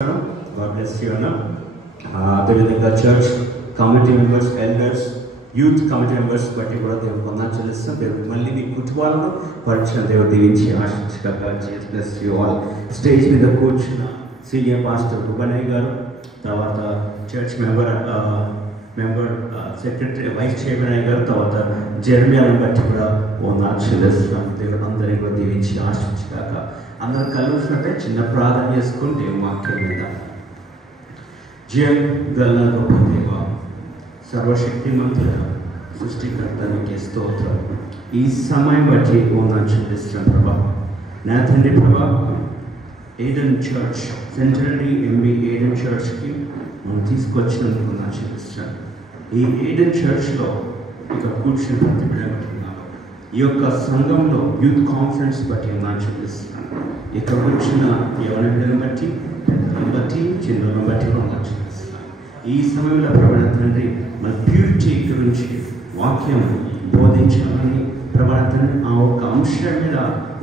God bless you, Anna. అదేవిధంగా church committee members, elders, youth committee members బట్టి కూడా దేవుడు వందనాలు చెల్లిస్తాం. దేవుడు మళ్ళీ మీ కుటుంబాలను పరిచయం దేవుడు దీవించి ఆశించగా ప్లస్ యూ ఆల్. స్టేజ్ మీద కూర్చున్న సీనియర్ పాస్టర్ గుబ్బనయ్య గారు, తర్వాత church member secretary vice chairman గారు, తర్వాత జెర్మియాని బట్టి కూడా వందనాలు చెల్లిస్తున్నాం. దేవుడు అందరినీ కూడా దీవించి ఆశించగాక. అందరూ కలిసినట్టే చిన్న ప్రార్థన చేసుకుని దేవుని వాక్యం మీద. జయం గల గొప్ప దేవ, సర్వశక్తిమంతుడ, సృష్టికర్త నీకే స్తోత్రం. ఈ సమయం బట్టి వందనాలు చెల్లిస్తున్నాం ప్రభా. నా తండ్రి ప్రభా, ఏడెన్ చర్చ్ సెంటరీ ఎంబీ ఏడెన్ చర్చ్కి మనం తీసుకొచ్చినందుకు వందనాలు చెల్లిస్తున్నాం. ఈ ఏడెన్ చర్చ్లో ఇక కూర్చుని ప్రతి బిడ్డబట్టుకున్నాను. ఈ యొక్క సంఘంలో యూత్ కాన్ఫరెన్స్ బట్టి వందనాలు చెల్లిస్తున్నాను. ఇక్కడ వచ్చిన ఎవరి బిడ్డలను బట్టి, పెద్దలను బట్టి, చిన్నలను బట్టి వందనాలు చెల్లిస్తున్నాను. ఈ సమయంలో ప్రవణ తండ్రి మన ప్యూరిటీ గురించి వాక్యం బోధించాలని, ప్రవణ తండ్రి ఆ ఒక్క అంశం మీద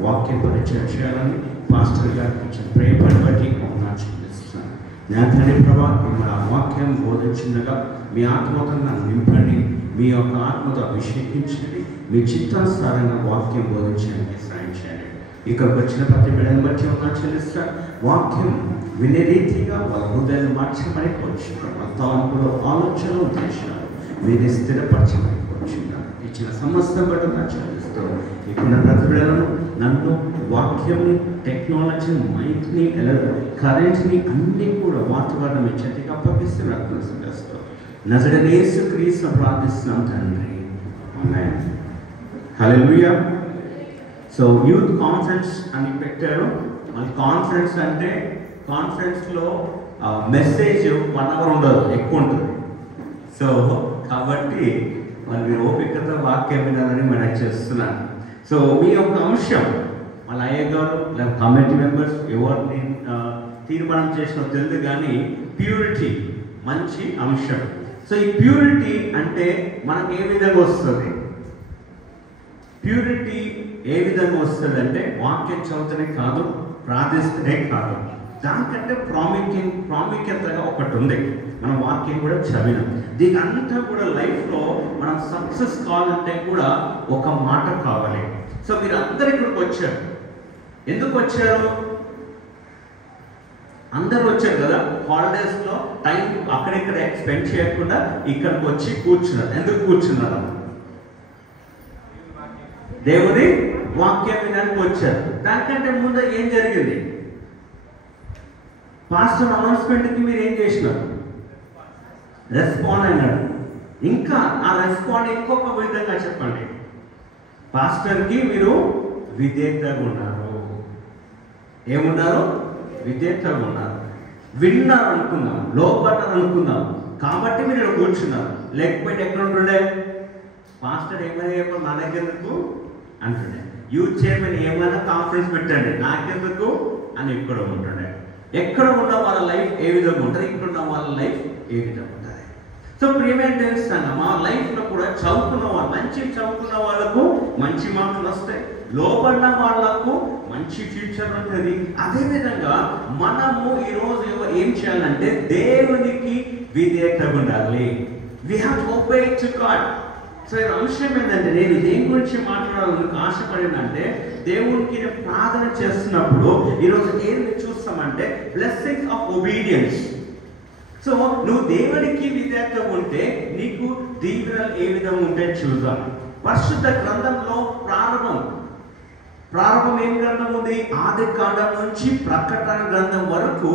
వాక్యం పరిచయం చేయాలని పాస్టర్ గారికి ఇచ్చిన ప్రేమను బట్టి వందనాలు చెల్లిస్తున్నాను. నా తండ్రి ప్రభా, మన వాక్యం బోధించినగా మీ ఆత్మకంగా నింపండి, మీ యొక్క ఆత్మతో అభిషేకించండి, మీ చిత్తానుసారంగా వాక్యం బోధించడానికి సాయం చేయండి. ఇక్కడికి వచ్చిన ప్రతి బిడ్డను బట్టి వందనాలు చెల్లిస్తాను. వాక్యం వినే రీతిగా వాళ్ళ హృదయాన్ని మార్చమని కోరుచున్నాను. వాళ్ళ తలంపులు, ఆలోచనలు, ఉద్దేశాలు మీరే స్థిరపరచమని కోరుచున్నాను. ఇచ్చిన సమస్తం బట్టి నాకు చెల్లిస్తూ ఇక్కడ ప్రతి బిడ్డలను, నన్ను, వాక్యంని, టెక్నాలజీని, మైక్ని, కరెంట్ని అన్నీ కూడా వాతావరణం చేతికి అప్పగిస్తే రక్తం చేస్తాం. నజరేయుడైన యేసుక్రీస్తును ప్రార్థిస్తున్నాం తండ్రి, ఆమేన్. హల్లెలూయా. సో యూత్ కాన్ఫరెన్స్ అని పెట్టారు. మన కాన్ఫరెన్స్ అంటే కాన్ఫరెన్స్లో మెసేజ్ 1 hour ఉండదు, ఎక్కువ ఉంటుంది. సో కాబట్టి మీరు ఓపికత వాక్యం వినాలని మనం చేస్తున్నాను. సో మీ యొక్క అంశం మన అయ్యగారు లేదా కమిటీ మెంబర్స్ ఎవరిని తీర్మానం చేసినా తెలియదు, కానీ ప్యూరిటీ మంచి అంశం. సో ఈ ప్యూరిటీ అంటే మనకు ఏ విధంగా వస్తుంది? ప్యూరిటీ ఏ విధంగా వస్తుంది అంటే వాక్యం చదువుతూనే కాదు, ప్రార్థిస్తూనే కాదు, దానికంటే ప్రాముఖ్యతగా ఒకటి ఉంది. మనం వాక్యం కూడా చదివినాం. దీని అంతా కూడా లైఫ్లో మనం సక్సెస్ కావాలంటే కూడా ఒక మాట కావాలి. సో మీరు అందరు ఇక్కడికి వచ్చారు. ఎందుకు వచ్చారు? అందరూ వచ్చారు కదా, హాలిడేస్లో టైం అక్కడిక్కడ స్పెండ్ చేయకుండా ఇక్కడికి వచ్చి కూర్చున్నారు. ఎందుకు కూర్చున్నారు? దేవుని వాక్యం వినడానికి వచ్చారు. దానికంటే ముందు ఏం జరిగింది? పాస్టర్ అనౌన్స్మెంట్కి మీరు ఏం చేసినారు? రెస్పాండ్ అయినాడు. ఇంకా ఆ రెస్పాండ్ ఇంకొక విధంగా చెప్పండి. పాస్టర్కి మీరు విధేయతగా ఉన్నారు. ఏమున్నారు? విధేయతగా ఉన్నారు. విన్నారు అనుకుందాం, లోపడ్డారు అనుకుందాం, కాబట్టి మీరు ఇక్కడ కూర్చున్నారు. లేకపోతే ఎక్కడ ఉంటుండే? పాస్టర్ ఏమైనా చెప్పారు, నా దగ్గరకు అంటుండే. యూత్ చైర్మన్ ఏమైనా కాన్ఫరెన్స్ పెట్టండి, నాకెందుకు అని ఇక్కడ ఉంటుండే. ఎక్కడ ఉన్న వాళ్ళ లైఫ్ ఏ విధంగా ఉంటుంది, ఇక్కడ ఉన్న వాళ్ళ లైఫ్ ఏ విధంగా ఉంటుంది. సో ప్రియమైన తెలుస్తాను, మా లైఫ్లో కూడా చదువుకున్న వాళ్ళు, మంచి చదువుకున్న వాళ్ళకు మంచి మార్కులు వస్తాయి, లోపడిన వాళ్ళకు మంచి ఫ్యూచర్ ఉంటుంది. అదేవిధంగా మనము ఈరోజు ఏం చేయాలంటే దేవునికి విధేయతగా ఉండాలి. We have to obey to God. So ఈ అంశం ఏంటంటే, నేను దేని గురించి మాట్లాడాలని ఆశపడినంటే, దేవునికి నేను ప్రార్థన చేస్తున్నప్పుడు ఈరోజు ఏం చూస్తామంటే బ్లెస్సింగ్స్ ఆఫ్ ఒబీడియన్స్. సో నువ్వు దేవునికి విధేయత ఉంటే నీకు దీవెనలు ఏ విధంగా ఉంటే చూద్దాం. పరిశుద్ధ గ్రంథంలో ప్రారంభం ఏం గ్రంథం ఉంది? ఆది కాండం నుంచి ప్రకటన గ్రంథం వరకు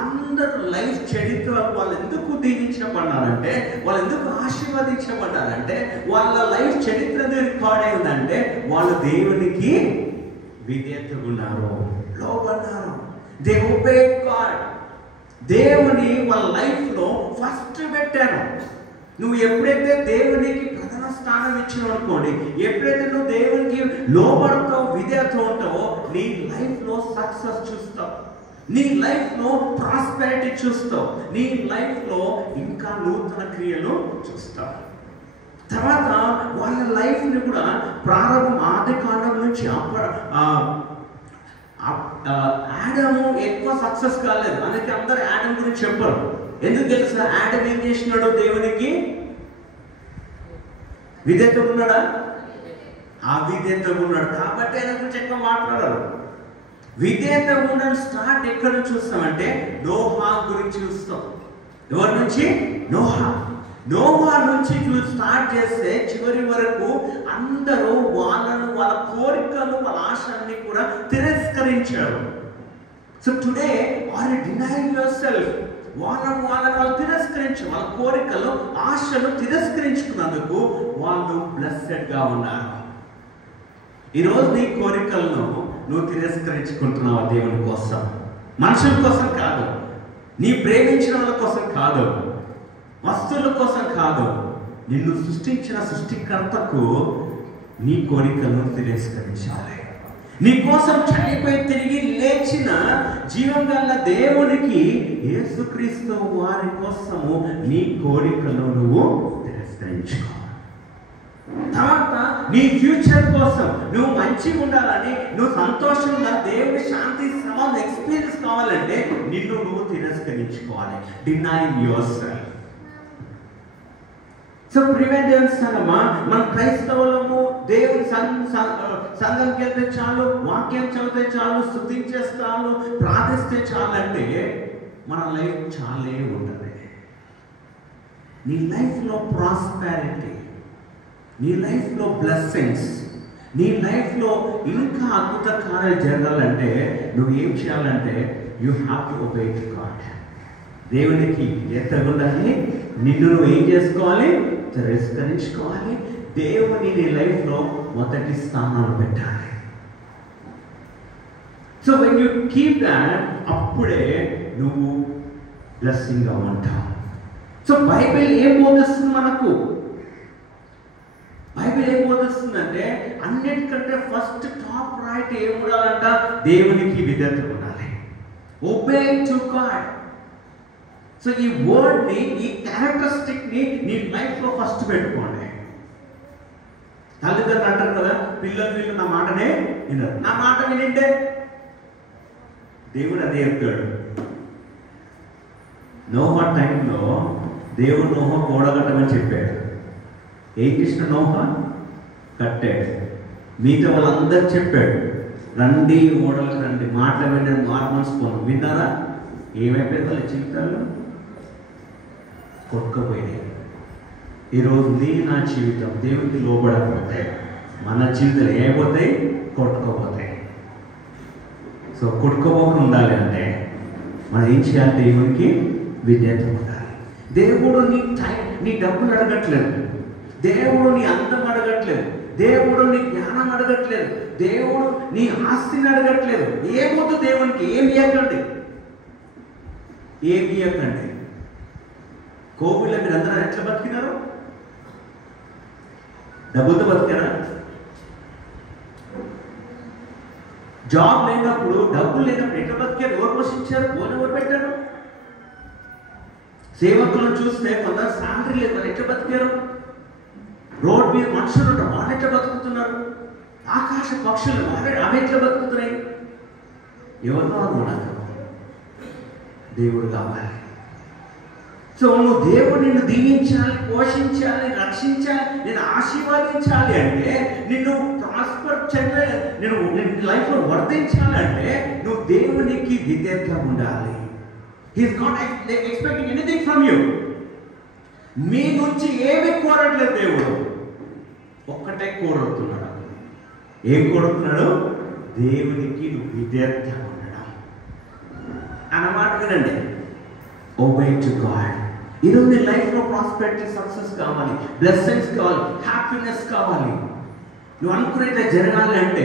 అందరూ లైఫ్ చరిత్ర వాళ్ళు ఎందుకు దీవించబడ్డారంటే, వాళ్ళు ఎందుకు ఆశీర్వదించబడ్డారంటే, వాళ్ళ లైఫ్ చరిత్ర రికార్డ్ అయిందంటే వాళ్ళు దేవునికి విధేయతగా ఉన్నారు, లోబడ్డారు. They obey God. దేవుని వాళ్ళ లైఫ్లో ఫస్ట్ పెట్టారు. నువ్వు ఎప్పుడైతే దేవునికి ప్రధాన స్థానం ఇచ్చినావు అనుకోండి, ఎప్పుడైతే నువ్వు దేవునికి లోబడతావు, విధేయత ఉంటావో, నీ లైఫ్లో సక్సెస్ చూస్తావు, నీ లైఫ్లో ప్రాస్పెరిటీ చూస్తావు, నీ లైఫ్లో ఇంకా నూతన క్రియలు చూస్తావు. తర్వాత వాళ్ళ లైఫ్ని కూడా ప్రారంభం ఆది కాండం నుంచి ఆడము ఎక్కువ సక్సెస్ కాలేదు, అందుకే అందరు ఆడమ్ గురించి చెప్పరు. ఎందుకు తెలుసా? ఆడమ్ ఏం చేసినాడు? దేవునికి విధేయతగా ఉన్నాడా? అవిధేయతగా ఉన్నాడు, కాబట్టి ఆయన గురించి ఎక్కువ మాట్లాడారు. విధేయత ఉండడం స్టార్ట్ ఎక్కడ నుంచి చూస్తామంటే నోహా గురించి చూస్తాం. ఎవరి నుంచి? నోహా నుంచి స్టార్ట్ చేస్తే చివరి వరకు అందరూ వాళ్ళ కోరికలు, వాళ్ళ ఆశల్ని కూడా తిరస్కరించారు. So today are you denying yourself? వాళ్ళు తిరస్కరించారు. వాళ్ళ కోరికలు, ఆశలు తిరస్కరించుకున్నందుకు వాళ్ళు బ్లెస్సెడ్ గా ఉన్నారు. ఈరోజు నీ కోరికలను నువ్వు తిరస్కరించుకుంటున్నావు దేవుని కోసం, మనుషుల కోసం కాదు, నీ ప్రేమించిన వాళ్ళ కోసం కాదు, వస్తువుల కోసం కాదు, నిన్ను సృష్టించిన సృష్టికర్తకు నీ కోరికలను తిరస్కరించాలి. నీ కోసం చనిపోయి తిరిగి లేచిన జీవం గల దేవునికి, యేసుక్రీస్తు వారి కోసము నీ కోరికలను నువ్వు తిరస్కరించుకో. తర్వాత నీ ఫ్యూచర్ కోసం నువ్వు మంచిగా ఉండాలని, నువ్వు సంతోషంగా దేవుని శాంతి సమాధానం ఎక్స్పీరియన్స్ కావాలంటే నిన్ను నువ్వు తిరస్కరించుకోవాలి. Denying yourself. So preventive సంగమా, మన క్రైస్తవులము దేవుని సంఘంకి వెళ్తే చాలు, వాక్యం చదివితే చాలు, స్తుతించే చాలు, ప్రార్థిస్తే చాలు అంటే మన లైఫ్ చాలే ఉంటుంది. నీ లైఫ్లో ప్రాస్పారిటీ, నీ లైఫ్లో బ్లెస్సింగ్స్, నీ లైఫ్లో ఇంకా అద్భుత కార్యాలు జరగాలంటే నువ్వు ఏం చేయాలంటే you have to obey to God. దేవునికి ఎత్తగుండాలి, నిన్ను నువ్వు ఏం చేసుకోవాలి? తిరస్కరించుకోవాలి. దేవుని నీ లైఫ్లో మొదటి స్థానాలు పెట్టాలి. So when you keep that, అప్పుడే నువ్వు బ్లెస్సింగ్గా ఉంటావు. సో బైబిల్ ఏం బోధిస్తుంది మనకు? బైబిల్ ఏం బోధిస్తుందంటే అన్నిటికంటే ఫస్ట్ టాప్ రైట్ ఏం ఉండాలంట? దేవునికి విధేయత ఉండాలి. Obey to God. సో ఈ వర్డ్ని, ఈ క్యారెక్టరిస్టిక్ని నీ లైఫ్లో ఫస్ట్ పెట్టుకోండి. తల్లిదండ్రులు అంటారు కదా, పిల్లలు నా మాటనే వినరు. నా మాట వినింటే దేవుడు అదే చెప్తాడు. నోహా టైంలో దేవుడు నోహా కూడగట్టమని చెప్పాడు. ఏం చేసిన నోహా? కట్టాడు. మిగతా వాళ్ళందరూ చెప్పాడు, రండి ఓడలకు రండి, మాటలు వినండి, నార్మల్స్ పోను. విన్నారా? ఏమైపోయింది వాళ్ళ జీవితాల్లో? కొట్టుకుపోయినాయి. ఈరోజు నా జీవితం దేవునికి లోబడకపోతే మన జీవితాలు ఏమైపోతాయి? కొట్టుకోపోతాయి. సో కొట్టుకోపోకుండా ఉండాలి అంటే మనం ఏం చేయాలి? దేవునికి విధేయత ఉండాలి. దేవుడు నీ టైం, నీ డబ్బులు అడగట్లేదు, దేవుడు నీ అందం అడగట్లేదు, దేవుడు నీ జ్ఞానం అడగట్లేదు, దేవుడు నీ ఆస్తిని అడగట్లేదు. ఏమవుతు దేవునికి? ఏమి ఇవ్వకండి. కోవిడ్లో మీరు అందరూ ఎట్లా బతికినారు? డబ్బులతో బతికారా? జాబ్ లేనప్పుడు, డబ్బులు లేనప్పుడు ఎట్లా బతికారు? ఎవరు పోషించారు? పోనీ ఎవరు పెట్టారు? సేవకులను చూస్తే కొందరు శాలరీ లేదు, వాళ్ళు ఎట్లా బతికారు? రోడ్ మీద మనుషులు ఉంటారు, వాళ్ళు ఎట్లా బతుకుతున్నారు? ఆకాశ పక్షులు అవి ఎట్లా బతుకుతున్నాయి? ఎవరినో కూడా దేవుడు కావాలి. సో నువ్వు దేవుడు నిన్ను దీవించాలి, పోషించాలి, రక్షించాలి, నేను ఆశీర్వదించాలి అంటే, నిన్ను ప్రాస్పర్ చెందాలి, నేను లైఫ్లో వర్ధించాలి అంటే నువ్వు దేవునికి విధేయతగా ఉండాలి. He's not expecting anything from you. మీ నుంచి ఏమి కోరట్లేదు దేవుడు, ఒక్కటే కోరుతున్నాడు. ఏం కోరుతున్నాడు? దేవునికి నువ్వు విధేయతగా ఉండడం అన్నమాట. వినండి, ఒబే టు గాడ్. ఈరోజు నీ లైఫ్లో ప్రాస్పెరిటీ, సక్సెస్ కావాలి, బ్లెస్సింగ్స్ కావాలి, హ్యాపీనెస్ కావాలి, నువ్వు అనుకునేట్లా జరగాలి అంటే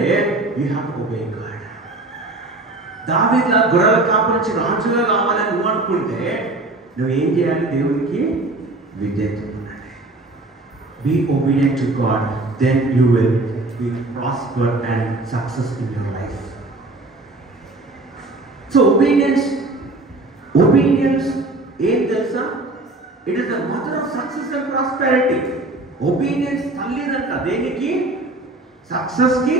you have to obey God. దావీదులా గొర్రెల కాపు నుంచి రాజుగా కావాలని నువ్వు అనుకుంటే నువ్వేం చేయాలి? దేవునికి విధేయత ఉండాలి. Be obedient to God, then you will be prosper and success in your life. So obedience ఏం తెలుసా? It is the mother of success and prosperity. Obedience తల్లిదంట దేనికి? సక్సెస్కి,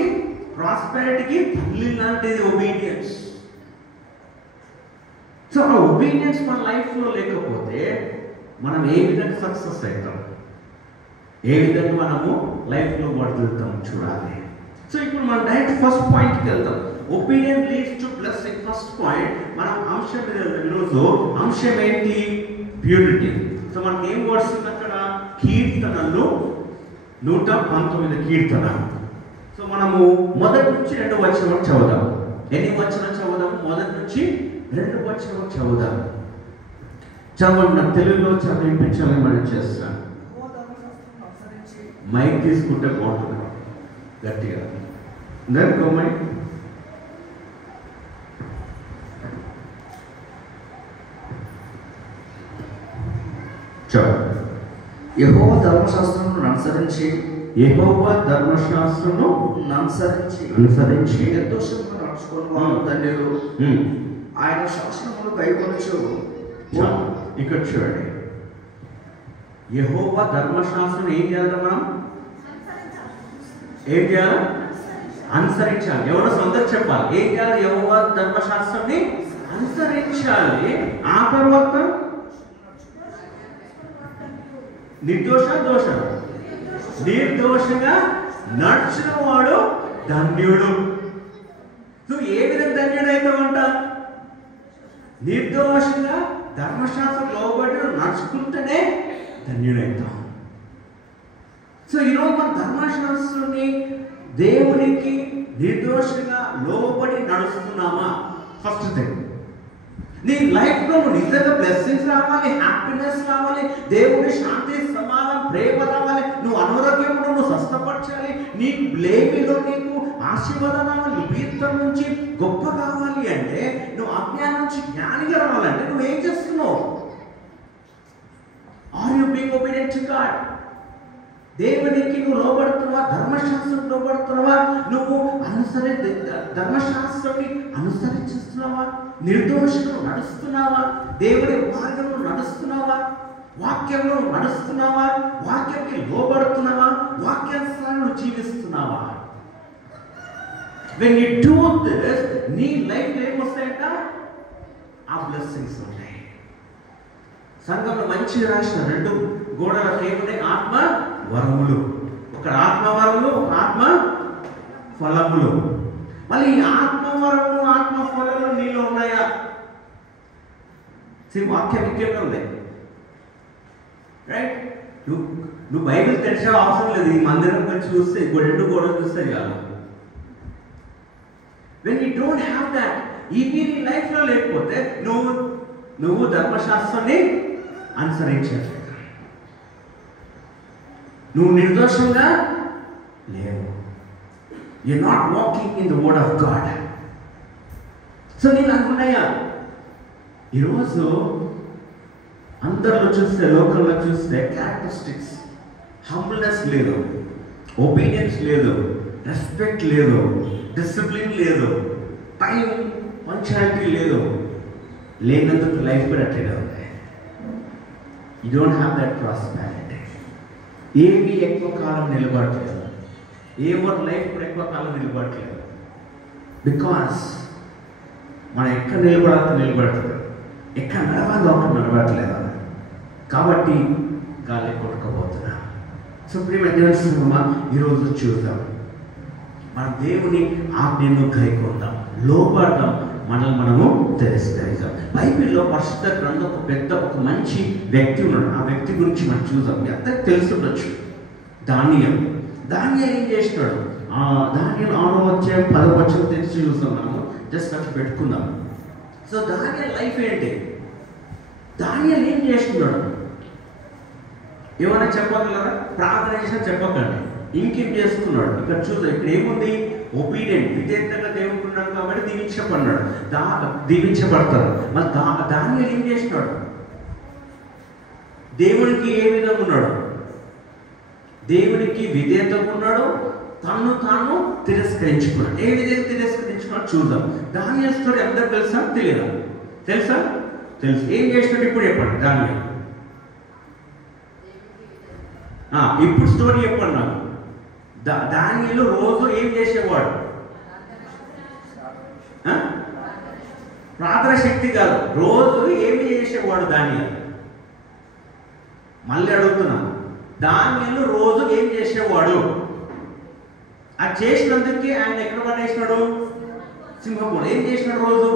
ప్రాస్పెరిటీకి తల్లి లాంటిది ఒబీడియన్స్. సో ఆ ఒబీడియన్స్ మన లైఫ్లో లేకపోతే మనం ఏ విధంగా సక్సెస్ అవుతాం, ఏ విధంగా మనము లైఫ్లో వర్దిల్తాం చూడాలి. సో ఇప్పుడు మనం డైరెక్ట్ ఫస్ట్ పాయింట్కి వెళ్తాం. Obedience leads to blessing. First point మనం అంశం మీద ఈరోజు అంశం ఏంటి? ప్యూరిటీ. సో మనకి ఏం వర్డ్స్ ఉంది అక్కడ? కీర్తనలు 119 కీర్తన. సో మనము మొదటి నుంచి 2 వచనం చదువుదాం. ఎన్ని వచనం చదువుదాం? మొదటి నుంచి 2 వచనం చదువుదాం. చదవండి. నా తెలుగులో చదివించాలని మనం చేస్తాను. మైక్ తీసుకుంటే బాగుంటుంది గట్టిగా. దానికి మైక్ యెహోవా ధర్మశాస్త్రమును అనుసరించి నిర్దోషంగా నడుచుకుని వారు ధన్యులు. ఆయన శాసనములు కైకొనచ్చు. ఇక్కడ చూడండి, యెహోవా ధర్మశాస్త్రం ఏం చేయాలి? మనం ఏం చేయాలి? అనుసరించాలి. ఎవరో సొంతం చెప్పాలి. ఏం చేయాలి? యెహోవా ధర్మశాస్త్రాన్ని అనుసరించాలి. ఆ తర్వాత నిర్దోషంగా నడిచిన వాడు ధన్యుడు. నువ్వు ఏ విధంగా ధన్యుడైతావంట? నిర్దోషంగా ధర్మశాస్త్రం లోబడి నడుచుకుంటేనే ధన్యుడైతాం. సో ఈరోజు మన ధర్మశాస్త్రాన్ని దేవునికి నిర్దోషంగా లోబడి నడుస్తున్నామా? First thing. నీ లైఫ్లో నువ్వు నిజంగా బ్లెస్సింగ్స్ రావాలి, హ్యాపీనెస్ రావాలి, దేవుని శాంతి, సమాధానం, ప్రేమ రావాలి, నువ్వు అనారోగ్యంలో నువ్వు స్వస్థపరచాలి, నీ లేమిలో నీకు ఆశీర్వాదం రావాలి, బీదం నుంచి గొప్ప కావాలి అంటే, నువ్వు అజ్ఞానం నుంచి జ్ఞానిగా రావాలంటే నువ్వు ఏం చేస్తున్నావు? Are you being obedient to God? దేవునికి నువ్వు లోబడుతున్నావా? ధర్మశాస్త్రం లోబడుతున్నావా? నువ్వు ధర్మశాస్త్రాన్ని అనుసరిస్తున్నావా? నిర్దోషంగా నడుస్తున్నావా? దేవుని మార్గంలో నడుస్తున్నావా? వాక్యంలో నడుస్తున్నావా? వాక్యానికి లోబడుతున్నావా? వాక్యానుసారం జీవిస్తున్నావా? when you do this, నీ లైఫ్ ఏమొస్తాయంట? ఆ బ్లెస్సింగ్స్ ఉంటాయి. సంఘంలో మంచిగా రాసిన 2 గోడలకు ఏమున్నాయి? ఆత్మ వరములు. ఒక ఆత్మ వరములు, ఒక ఆత్మ ఫలములు. మళ్ళీ ఈ ఆత్మ వరములు, ఆత్మ ఫలములు నీలో ఉన్నాయా? వాక్యం ముఖ్యంగా ఉంది. రైట్? నువ్వు బైబిల్ తెలిసే అవసరం లేదు. ఈ మందిరం చూస్తే 2 గోడలు చూస్తే చాలు. when you don't have that, ఇవి నీ లైఫ్లో లేకపోతే నువ్వు ధర్మశాస్త్రాన్ని అనుసరించాలి. నువ్వు నిర్దోషంగా లేవు. you're not walking in the word of God. So నేను అనుకున్నాయా, ఈరోజు అందరిలో చూస్తే, లోకల్లో చూస్తే క్యారెక్టరిస్టిక్స్, హంబుల్నెస్ లేదు, ఒబీడియన్స్ లేదు, రెస్పెక్ట్ లేదు, డిసిప్లిన్ లేదు, టైం పంచాలిటీ లేదు. లేనందుకు లైఫ్ కూడా అట్లే ఉంది. You don't have that prosperity. ఏవి ఎక్కువ కాలం నిలబడట్లేదు. ఏ వన్ లైఫ్ కూడా ఎక్కువ కాలం నిలబడట్లేదు. బికాస్ మనం ఎక్కడ నిలబడట్లేదు, ఎక్కడ నడవాలో అక్కడ నడవట్లేదు. కాబట్టి గాలి కొట్టుకోబోతున్నాం. సో ప్రియమైన దేవుని సంగమా, ఈరోజు చూద్దాం, మన దేవుని ఆజ్ఞను గైకొందాం, లోబడదాం, మనము తిరస్కరిద్దాం. బైబిల్లో పరిశుద్ధ గ్రంథం ఒక మంచి వ్యక్తి ఉన్నాడు. ఆ వ్యక్తి గురించి మనం చూద్దాం. మీ అందరికి తెలుసుండొచ్చు, దానియేలు. దానియేలు ఏం చేసినాడు? దానియేలు 6వ అధ్యాయం 10వ వచనం తెరిచి చూస్తున్నాము. జస్ట్ అట్లా పెట్టుకుందాం. సో దానియేలు లైఫ్ ఏంటి? దానియేలు ఏం చేస్తున్నాడు? ఏమైనా చెప్పగలరా? ప్రార్థన చేసినా చెప్పకండి. ఇంకేం చేసుకున్నాడు? ఇక్కడ చూద్దాం. ఇక్కడ ఏముంది? ఒబీడియంట్, విధేయతగా దేవునికి ఉన్నాడు కాబట్టి దీవించబడతారు. మరి దానియేలు ఏం చేసినాడు? దేవునికి ఏ విధంగా ఉన్నాడు? దేవునికి విధేయతగా ఉన్నాడు, తాను తిరస్కరించుకున్నాడు. ఏ విధంగా తిరస్కరించుకున్నాడు చూద్దాం. దానియేలు స్టోరీ అందరూ తెలుసా? తెలియదా? తెలుసా? తెలుసు. ఏం చేసినాడు ఇప్పుడు చెప్పండి. దానియేలు ఇప్పుడు స్టోరీ చెప్పండి నాకు. దానియేలు రోజు ఏం చేసేవాడు? ప్రార్థన శక్తి కాదు, రోజు ఏమి చేసేవాడు దానియేలు? మళ్ళీ అడుగుతున్నాను, దానియేలు రోజు ఏం చేసేవాడు? అది చేసినందుకే ఆయన ఎక్కడ పడేసినాడు? సింహపురం. ఏం చేసినాడు? రోజు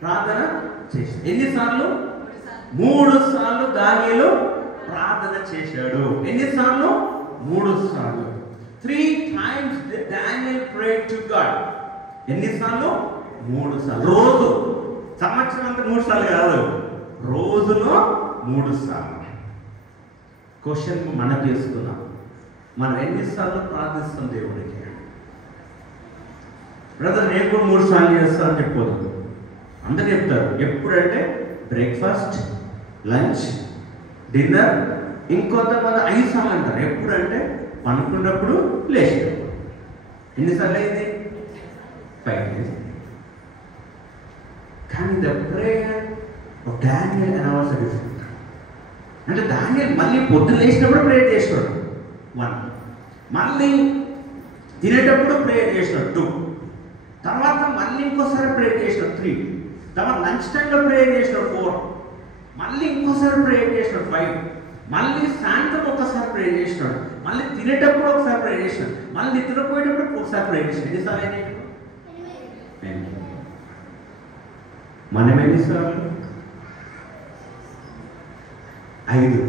ప్రార్థన చేసి. ఎన్నిసార్లు? 3 సార్లు దానియేలు ప్రార్థన చేశాడు. ఎన్నిసార్లు? 3 సార్లు. 3 times Daniel prayed to God. ఎన్నిసార్లు? 3 సార్లు. రోజు. సంవత్సరం అంతా 3 సార్లు కాదు, రోజులో 3 సార్లు. క్వశ్చన్ మనం తీసుకున్నాం, మనం ఎన్నిసార్లు ప్రార్థిస్తాం దేవుడికి? బ్రదర్ నేను కూడా 3 సార్లు చేస్తానని చెప్పదు. అందరు చెప్తారు. ఎప్పుడంటే బ్రేక్ఫాస్ట్, లంచ్, డిన్నర్. ఇంకొంతమంది 5 సార్లు అంటారు. ఎప్పుడంటే పనుకున్నప్పుడు, లేచినప్పుడు. ఎన్నిసార్లు అయింది? 5 days. కానీ the prayer of Daniel and hours different. అంటే దానియేలు మళ్ళీ పొద్దున్న లేచినప్పుడు ప్రేయర్ చేసినాడు 1, మళ్ళీ తినేటప్పుడు ప్రేయర్ చేసినాడు 2, తర్వాత మళ్ళీ ఇంకోసారి ప్రేయర్ చేసినాడు 3, తర్వాత లంచ్ టైంలో ప్రేయర్ చేసినాడు 4, మళ్ళీ ఇంకోసారి ప్రేయర్ చేసినాడు 5, మళ్ళీ సాయంత్రం ఒకసారి ప్రేయర్ చేసినాడు, మళ్ళీ తినేటప్పుడు ఒకసారి ప్రేయర్ చేసినాడు, మళ్ళీ నిద్రపోయేటప్పుడు ఒకసారి ప్రేయర్ చేసినాడు. ఎన్నిసార్లు అయినాయి? మనం ఎన్నిసార్లు? 5.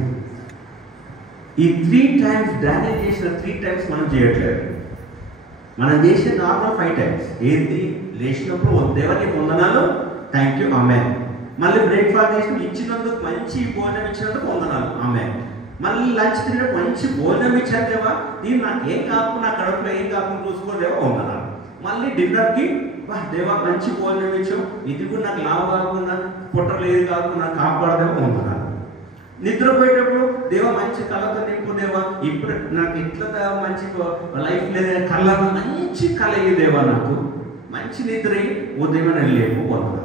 ఈ 3 times డానియేల్ చేసిన 3 times మనం చేయట్లేదు. మనం చేసే నార్మల్ 5 times. ఏంటి? లేచినప్పుడు దేవానికి వందనాలు, థ్యాంక్ యూ, ఆమేన్. మళ్ళీ బ్రేక్ఫాస్ట్ చేసి ఇచ్చినందుకు, మంచి భోజనం ఇచ్చినందుకు వందనాలు, ఆమేన్. మళ్ళీ లంచ్ తినే మంచి భోజనం ఇచ్చారు దేవా, దీన్ని నాకు ఏం కాకుండా, నా కడుపులో ఏం కాకుండా చూసుకోదేవా, వందనాలు. మళ్ళీ డిన్నర్కి దేవా మంచి భోజనం ఇచ్చావు, ఇది కూడా నాకు లావు కాకుండా, పొట్టలు ఏది కాకుండా కాపాడదేవా, వందనాలు. నిద్రపోయేటప్పుడు దేవా మంచి కళతో నింపు దేవా, ఇప్పుడు నాకు ఇట్లా మంచి లైఫ్ లేదా, కళ్ళలో మంచి కళ అయ్యి దేవా, నాకు మంచి నిద్ర ఉదయం లేవు, వందనాలు.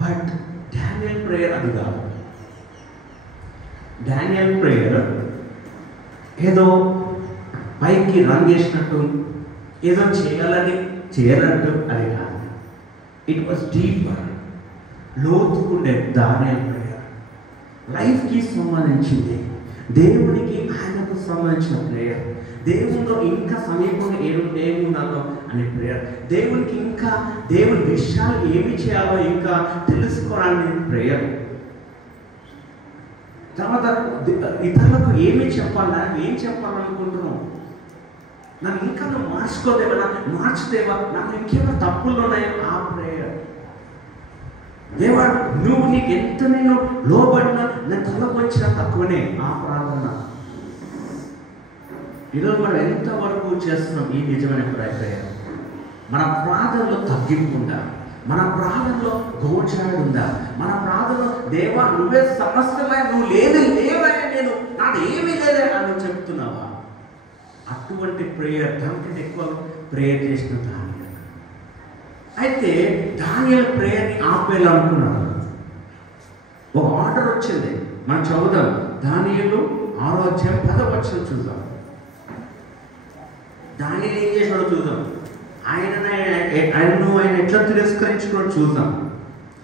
బట్ డానియల్ ప్రేయర్ అది కాదు. డానియల్ ప్రేయర్ ఏదో పైకి రన్ చేసినట్టు, ఏదో చేయాలంటూ అది కాదు. ఇట్ వాజ్ డీపర్, లోతుకుండే డానియల్ ప్రేయర్. లైఫ్కి సంబంధించింది, దేవునికి ఆయనకు సంబంధించిన ప్రేయర్. దేవునిలో ఇంకా సమీపంగా ఏముండాలో అనే ప్రేయర్. దేవునికి ఇంకా దేవుని విషయాలు ఏమి చేయాలో ఇంకా తెలుసుకోవాలని ప్రేయర్. తర్వాత ఇతరులకు ఏమి చెప్పాలా, ఏం చెప్పాలనుకుంటున్నావు, నన్ను ఇంకా నువ్వు మార్చుకోదేవా, మార్చుదేవా, నాకు ఇంకేమైనా తప్పులు ఉన్నాయో ఆ ప్రేయర్. దేవా నువ్వు నీకు ఎంత నేను లోబడినా, నేను తలకొచ్చినా తక్కువనే, ఆ ప్రార్థన. ఈరోజు మనం ఎంతవరకు చేస్తున్నాం ఈ నిజమైన ప్రేయర్? మన ప్రార్థనలో తగ్గింపు ఉందా? మన ప్రార్థనలో గోచాడు ఉందా? మన ప్రార్థనలో దేవా నువ్వే సమస్తమై, నువ్వు లేవయ్యా, నేను నాది ఏమీ లేదే అని నువ్వు చెప్తున్నావా? అటువంటి ప్రేయర్, దానికంటే ఎక్కువ ప్రేయర్ చేసిన దానియేలు. అయితే దానియేలు ప్రేయర్ని ఆపేయాలనుకున్నాడు. ఒక ఆర్డర్ వచ్చింది. మనం చదువుదాం. దానియేలు 6వ అధ్యాయం 10వ వచనం చూద్దాం. దానియేలు ఏం చేసినాడో చూద్దాం. ఆయనను ఆయన ఎట్లా తిరస్కరించుకున్నాడో చూద్దాం.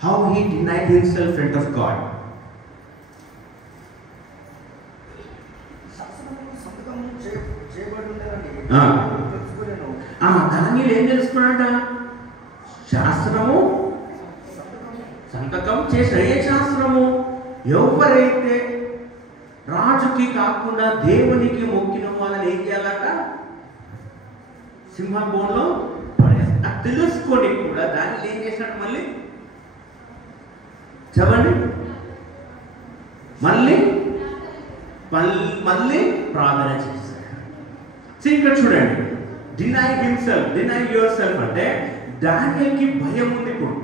How he denied himself front of God. దానియేలు ఏం తెలుసుకున్నాడ? శాస్త్రము సంతకం చేసిన. ఏ శాస్త్రము? ఎవరైతే రాజుకి కాకుండా దేవునికి మొక్కిన వాళ్ళని ఏం చేయాలట? సింహభూమిలో పడేస్తారు. అది తెలుసుకొని కూడా దానిలో ఏం చేసినట్టు మళ్ళీ చెప్పండి, మళ్ళీ ప్రార్థన చేశారు. ఇక్కడ చూడండి, deny himself, deny your self అంటే దానియేలుకి భయం ఉంది. ఇప్పుడు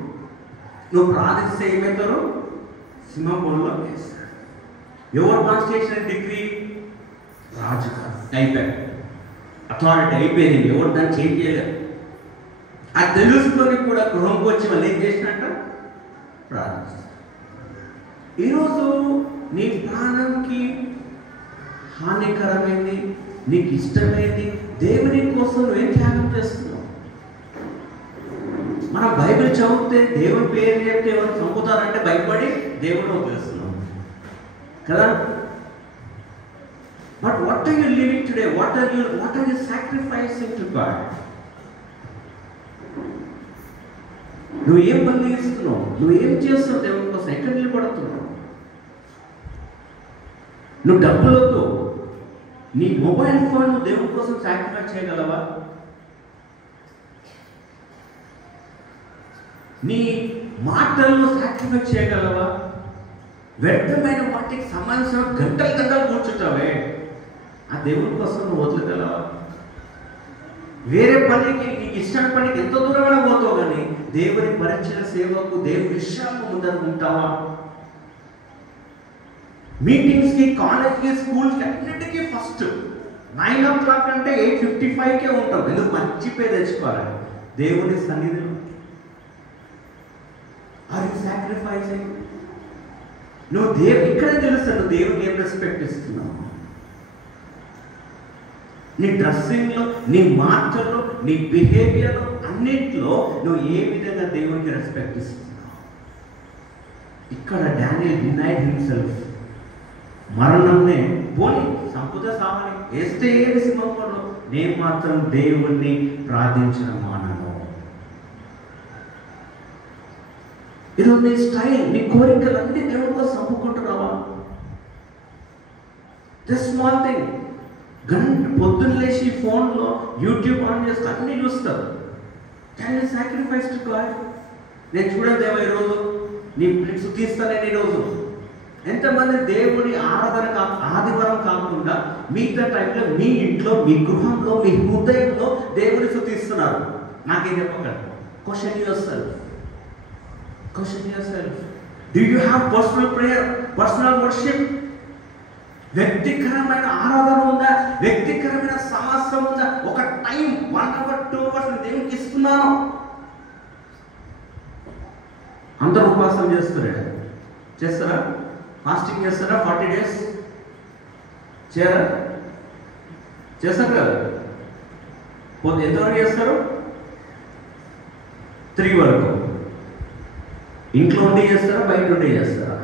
నువ్వు ప్రార్థిస్తే ఏమవుతారు? సింహభూమిలో వేస్తారు. ఎవరు పాస్ చేసిన డిగ్రీ? రాజు కాదు, అయిపోయాడు. అథారిటీ అయిపోయింది, ఎవరు దాన్ని చేంజ్ చేయలేరు. అది తెలుసుకొని కూడా గృహంకి వచ్చి వాళ్ళు ఏం చేసినట్ట? ప్రార్థిస్తారు. ఈరోజు నీ ప్రాణంకి హానికరమైంది, నీకు ఇష్టమైంది, దేవుని కోసం నువ్వేం త్యాగం చేస్తున్నావు? మనం బైబిల్ చదివితే దేవుని పేరు చెప్తే ఎవరు చంపుతారంటే భయపడి దేవుడు వదిలేస్తున్నాం కదా. But what are you living today? What are you sacrificing to God? నువ్వు ఏం పని చేస్తున్నావు? నువ్వు ఏం చేస్తున్నావు దేవుని కోసం? ఎక్కడ నిలబడుతున్నావు? నువ్వు డబ్బులతో నీ మొబైల్ ఫోన్ నువ్వు దేవుని కోసం సాక్రిఫైస్ చేయగలవా? నీ మాటలను సాక్రిఫైస్ చేయగలవా? వ్యర్థమైన వాటికి సంబంధించిన గంటలు కూర్చుంటావే, ఆ దేవుని కోసం నువ్వు వదలగలవా? వేరే పనికి, నీకు ఇష్టమైన పనికి ఎంత దూరమైనా పోతావు, కానీ దేవుని పరిచయ సేవకు, దేవుని విషయాలకు ముందనుకుంటావా? మీటింగ్స్కి, కాలేజ్కి, స్కూల్స్కి అన్నిటికీ ఫస్ట్ 9 o'clock అంటే 8:55కే ఉంటాం. ఎందుకు? మంచి పేరు తెచ్చుకోవాలి దేవుని సన్నిధిలో. Are you sacrificing? నువ్వు ఇక్కడ తెలుస్తాను నువ్వు దేవునికి ఏం రెస్పెక్ట్ ఇస్తున్నావు. నీ డ్రెస్సింగ్లో, నీ మాటల్లో, నీ బిహేవియర్లో, అన్నింటిలో నువ్వు ఏ విధంగా దేవునికి రెస్పెక్ట్ ఇస్తున్నావు. ఇక్కడ డానియల్ డినైడ్ హిమ్సెల్ఫ్. మరణంనే పోనీ సంపుత సామని వేస్తే ఏది సింహంలో, నేను మాత్రం దేవుణ్ణి ప్రార్థించిన మానను. ఈరోజు నీ స్టైల్, నీ కోరికలన్నీ దేవుడి కోసం చంపుకుంటున్నావా? Just small thing. పొద్దున్న లేచి ఫోన్లో యూట్యూబ్ ఆన్ చేస్తే అన్నీ చూస్తారు. Can you sacrifice to God? నేను చూడండి దేవా ఈరోజు నీ శుద్ధిస్తానని. ఈరోజు ఎంతమంది దేవుని ఆదివారం కాకుండా మిగతా టైంలో మీ ఇంట్లో, మీ గృహంలో, మీ హృదయంలో దేవుని శుద్ధిస్తున్నారు? నాకేం చెప్పగలరు? Question your self. Question your self. Do you have personal prayer, personal worship? వ్యక్తిగతమైన ఆరాధన ఉందా? వ్యక్తిగతమైన సమస్య ఉందా? ఒక టైం 1 hour 2 hours దేవునికి ఇస్తున్నాను. అందరూ ఉపవాసం చేస్తారా? ఫాస్టింగ్ చేస్తారా? 40 days చేస్తారు కదా. ఎంతవరకు చేస్తారు? 3 వరకు. ఇంట్లో ఉండి చేస్తారా? బయట ఉండి చేస్తారా?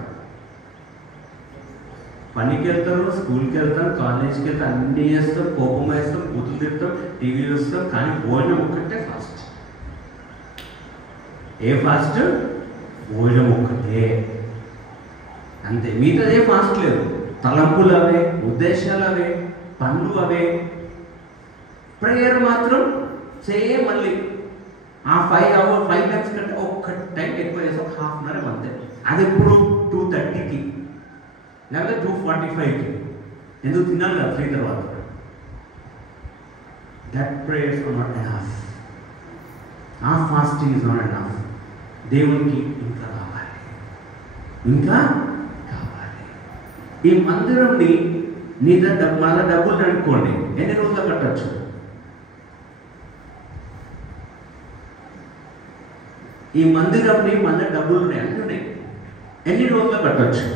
పనికి వెళ్తారు, స్కూల్కి వెళ్తారు, కాలేజ్కి వెళ్తారు, అన్నీ చేస్తాం, కోపం వేస్తాం, బూతులు తిడతాం, టీవీ చూస్తాం, కానీ భోజనం ఒక్కటే ఫాస్ట్. ఏ ఫాస్ట్? భోజనం ఒక్కటే, అంతే. మిగతా ఏ ఫాస్ట్ లేదు. తలంపులు అవే, ఉద్దేశాలు అవే, పనులు అవే. ప్రేయర్ మాత్రం సేమ్. మళ్ళీ ఆ 5 minutes కంటే ఒక్క టైం ఎక్కువ చేస్తాం, 1/2 hour అంతే. అది ఎప్పుడు 2:30కి లేకపోతే 2:45కి. ఎందుకు? తిన్నాను కదా 3 తర్వాత. That prayers are not enough. ఆ ఫాస్టింగ్ ఇస్ నాట్ ఎనఫ్. దేవునికి ఇంకా కావాలి. ఈ మందిరంని మన డబ్బులు అనుకోండి, ఎన్ని రోజులు కట్టచ్చు? ఈ మందిరంని మన డబ్బులు అన్నీ ఉన్నాయి, ఎన్ని రోజులు కట్టచ్చు?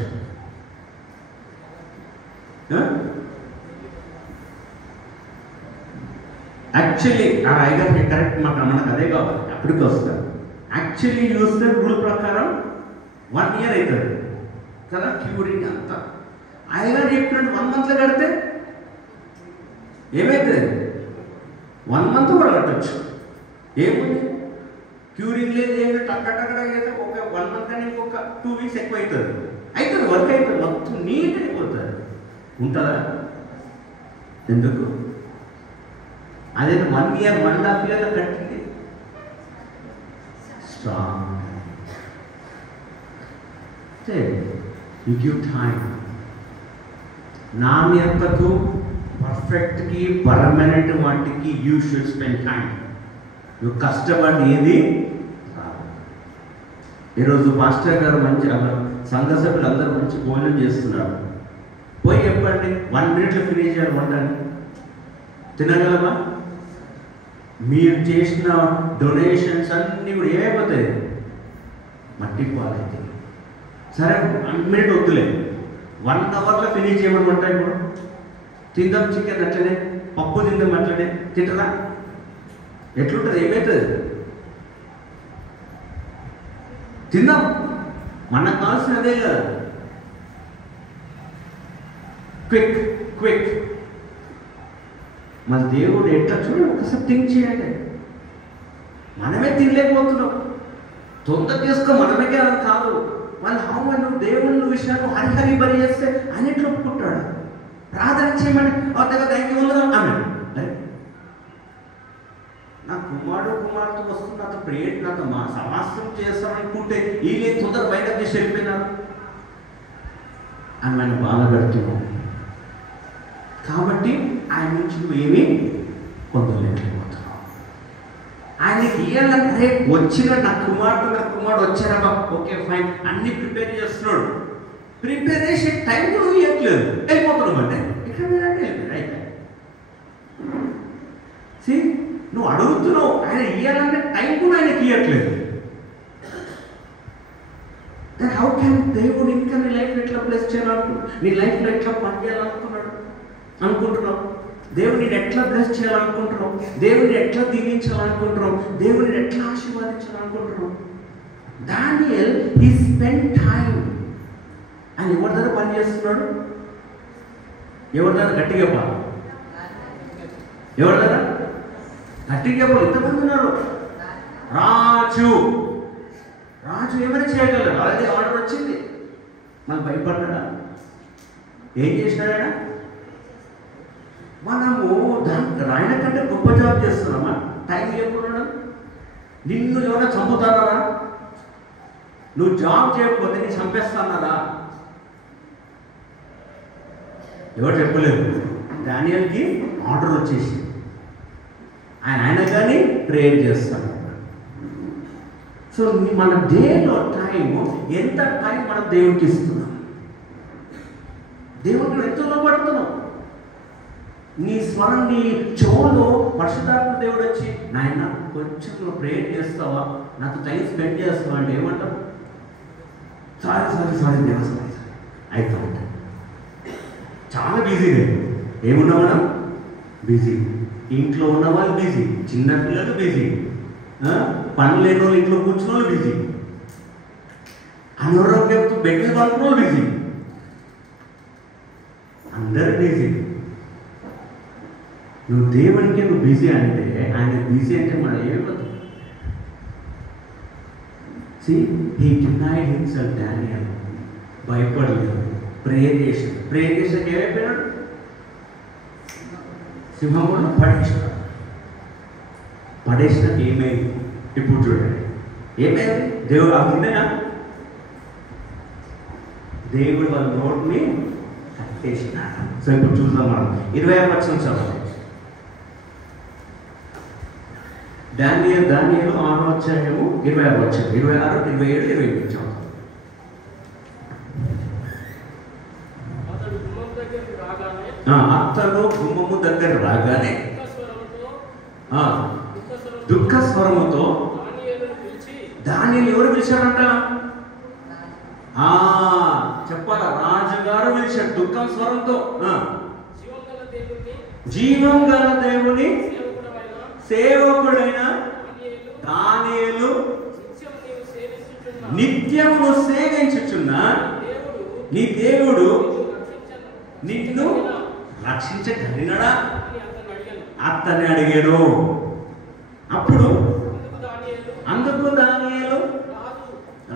యాక్చువల్లీ ఆ ఐగర్ కరెక్ట్, మనకు అదే కావాలి, అప్పటికి వస్తారు. యాక్చువల్లీ చూస్తే రూల్ ప్రకారం 1 year అవుతుంది కదా క్యూరింగ్ అంతా. ఐగర్ చెప్పినట్టు 1 month కడితే ఏమవుతుంది? 1 month కూడా కట్టచ్చు. ఏముంది? క్యూరింగ్ లేదు, ఏమి టక్కడ అయితే ఒక 1 month అని ఇంకొక 2 weeks ఎక్కువ అవుతుంది. వర్క్ అయిపోతుంది, మొత్తం నీట్ అయిపోతుంది. ఉంటుందా? ఎందుకు? అదే 1 year 1.5 year కట్టింది స్ట్రాంగ్. You give time. నాణ్యతకు, పర్ఫెక్ట్కి, పర్మనెంట్ వాటికి యూ షుడ్ స్పెండ్ టైం. నువ్వు కష్టపడి ఏది రాదు. ఈరోజు మాస్టర్ గారు మంచి సంఘ సభ్యులు అందరూ మంచి భోజనం చేస్తున్నారు. పోయి చెప్పండి 1 minute ఫినిష్ చేయాలి వంటని, తినగలమా? మీరు చేసిన డొనేషన్స్ అన్నీ కూడా ఏమైపోతాయి? మట్టి పాలైతే. సరే 1 minute వద్దులే, 1 hourలో ఫినిష్ చేయమని వంట. ఇప్పుడు తిందాం చికెన్ అట్లనే, పప్పు తిందాం అట్లనే, తింటరా? ఎట్లుంటుంది? ఏమవుతుంది? తిందాం, మనకు కావాల్సిన అదే కదా. Quick quick. మన దేవుడు ఎట్లా చూడండి, ఒకసారి థింక్ చేయండి. మనమే తినలేకపోతున్నాం, తొందర చేసుకో మనమే కాదు. వాళ్ళు నువ్వు దేవుని విషయాలు హరి బరి చేస్తే ఆయన ఎట్లా ఒప్పుకుంటాడు? ప్రార్థన చేయమని థ్యాంక్ యూ ఆమె నా కుమార్తె వస్తుంది, నాతో ప్రేయర్ నాతో మా సమాసం చేస్తామనుకుంటే వీళ్ళే తొందర బయట చేసి వెళ్ళిపోయినారు అని మనం బాధ పెడుతున్నాం. కాబట్టి ఆయన నుంచి నువ్వు ఏమీ పొందలేకపోతున్నావు. ఆయనకి ఇయ్యాలంటే వచ్చిన నా కుమారుడు వచ్చారబ్బా, ఓకే ఫైన్, అన్ని ప్రిపేర్ చేస్తున్నాడు. ప్రిపేర్ చేసే టైం కూడా నువ్వు ఇవ్వట్లేదు, వెళ్ళిపోతున్నావు. అంటే ఇక్కడ అయితే నువ్వు అడుగుతున్నావు, ఆయన ఇయ్యాలంటే టైం కూడా ఆయనకి ఇవ్వట్లేదు. హౌ క్యాన్ దేవుడు ఇంకా నీ లైఫ్ ఎట్లా ప్లేస్ చేయాలనుకుంటున్నాడు, నీ లైఫ్లో ఎట్లా అనుకుంటున్నావు, దేవుడిని ఎట్లా బ్లెస్ చేయాలనుకుంటున్నావు, దేవుడిని ఎట్లా దీవించాలనుకుంటున్నావు, దేవుడిని ఎట్లా ఆశీర్వదించాలనుకుంటున్నావు. Daniel he spend time. ఆయన ఎవరి దగ్గర పని చేస్తున్నాడు? ఎవరి దగ్గర? గట్టిగా పా. ఎవరి దగ్గర? గట్టిగా పో. ఎంతమంది ఉన్నారు? రాజు ఏమైనా చేయగలరు. ఆల్రెడీ ఆర్డర్ వచ్చింది, మనకు భయపడ్డా? ఏం చేసినాడా? మనము ఆయన కంటే గొప్ప జాబ్ చేస్తున్నామా? టైం లేకుండా నిన్ను ఎవరైనా చంపుతారా? నువ్వు జాబ్ చేయకపోతే నేను చంపేస్తానరా? ఎవరు చెప్పలేదు. దానియల్కి ఆర్డర్ వచ్చేసి ఆయన కానీ ప్రేయర్ చేస్తాడు. సో మన డేలో టైము ఎంత టైం మనం దేవుడికి ఇస్తున్నాం, దేవుడికి ఎంతో లోపడుతున్నాం. నీ స్వరం నీ చెవులో పరిశుద్ధాత్మ దేవుడు వచ్చి నాయన కొంచెం నువ్వు ప్రేయర్ చేస్తావా, నాకు టైం స్పెండ్ చేస్తావా అంటే ఏమంటావు? సారీ దేవసారి అయితా ఉంటాయి. చాలా బిజీగా ఏమున్నా మనం బిజీ, ఇంట్లో ఉన్న వాళ్ళు బిజీ, చిన్నపిల్లలు బిజీ, పనులు లేని వాళ్ళు ఇంట్లో కూర్చున్న వాళ్ళు బిజీ, అనారోగ్యంతో బెడ్ మీద పడుకున్న వాళ్ళు బిజీ, అందరూ బిజీ. నువ్వు దేవునికి నువ్వు బిజీ అంటే ఆయన బిజీ అంటే మనం ఏమవుతుంది? He denied himself. డానియల్ భయపడలేదు, ప్రేయర్ చేసాక ఏమైపోయినాడు? సింహంలో పడేసినాక ఏమైంది? ఇప్పుడు చూడండి ఏమైంది. దేవుడు అవుతున్నాయా? దేవుడు వాళ్ళ నోటిని కట్టేసినాడు. సో ఇప్పుడు చూద్దాం మనం 20వ వచనం చదవాలి. దానియేలు 6వ అధ్యాయము 20వ వచనం, 26, 27, 28 చదువు. అతడు గుమ్మము దగ్గర రాగానే దుఃఖ స్వరముతో దానియేలు ఎవరు పిలిచారంట? చెప్పాలా? రాజుగారు పిలిచాడు దుఃఖం స్వరంతో. జీవం గల దేవుని సేవకుడైన దానియేలు నిత్యము సేవించుచున్న నీ దేవుడు నిన్ను రక్షించగలిగినడా అతన్ని అడిగాడు. అప్పుడు అందుకు దానియేలు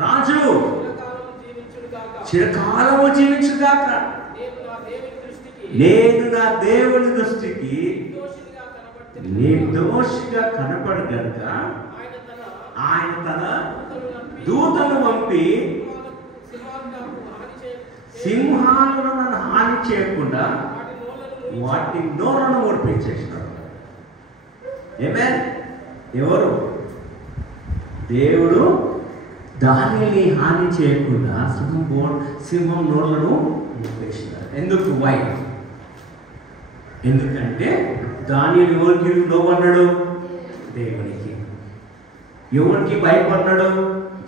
రాజు చిరకాలము జీవించుగాక, నేను నా దేవుని దృష్టికి నిర్దోషిగా కనపడు గనుక ఆయన తన దూతను పంపి సింహాలను నన్ను హాని చేయకుండా వాటి నోరును ఓడిపించేసినాడు. ఏమే? ఎవరు? దేవుడు దానిని హాని చేయకుండా సింహం నోర్లను ఓడిపించినాడు. ఎందుకు? వై? ఎందుకంటే దానియేలు ఎవరికి లోబడ్డాడు? దేవునికి. ఎవరికి భయపడ్డాడు?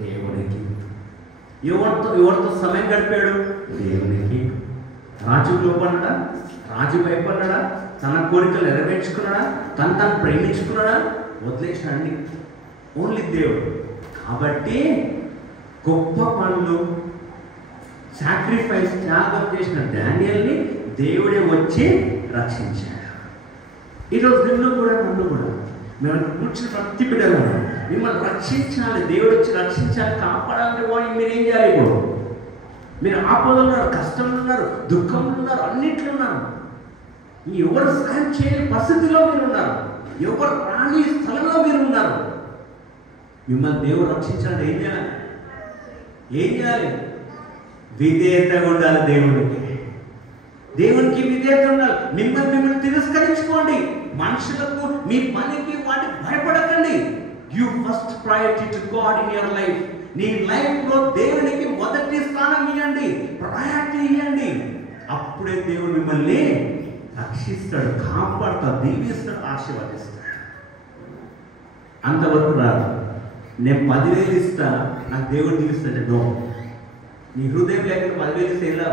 దేవునికి. ఎవరితో సమయం గడిపాడు? దేవునికి. రాజుకు లోపడ్డా? రాజు భయపడ్డా? తన కోరికలు నెరవేర్చుకున్నాడా? తను ప్రేమించుకున్నాడా? వదిలేసినాడు ఓన్లీ దేవుడు. కాబట్టి గొప్ప పనులు సాక్రిఫైస్ త్యాగం చేసిన డానియల్ని దేవుడే వచ్చి రక్షించాడు. ఈరోజు నిన్ను కూడా నన్ను కూడా మేము కూర్చుని ప్రతి బిడ్డలు మిమ్మల్ని రక్షించాలి, దేవుడు వచ్చి రక్షించాలి, కాపాడాలంటే వాడిని మీరేం చేయాలి? ఇప్పుడు మీరు ఆపదలు ఉన్నారు, కష్టంలో ఉన్నారు, దుఃఖంలో ఉన్నారు, అన్నిట్లో ఉన్నారు. ఎవరు సహాయం చేయని పరిస్థితిలో మీరు ఉన్నారు, ఎవరు రాని స్థలంలో మీరు ఉన్నారు. మిమ్మల్ని దేవుడు రక్షించాలంటే ఏం చేయాలి? ఏం చేయాలి? విధేయతగా ఉండాలి. దేవునికి విధేయత ఉండాలి. మిమ్మల్ని తిరస్కరించుకోండి. మనుషులకు, మీ పనికి, వాటికి భయపడకండి. You first priority to God in your life. నీ లైఫ్లో దేవునికి మొదటి స్థానం ఇవ్వండి, ప్రయారిటీ ఇవ్వండి. అప్పుడే దేవుడు మిమ్మల్ని రక్షిస్తాడు, కాపాడుతాడు, దీవిస్తాడు, ఆశీర్వదిస్తాడు. అంతవరకు రాదు. నేను 10,000 ఇస్తా, నాకు దేవుడు దీవిస్తాడు. నో, నీ హృదయం లేకుండా 10,000 ఇస్తే ఎలా?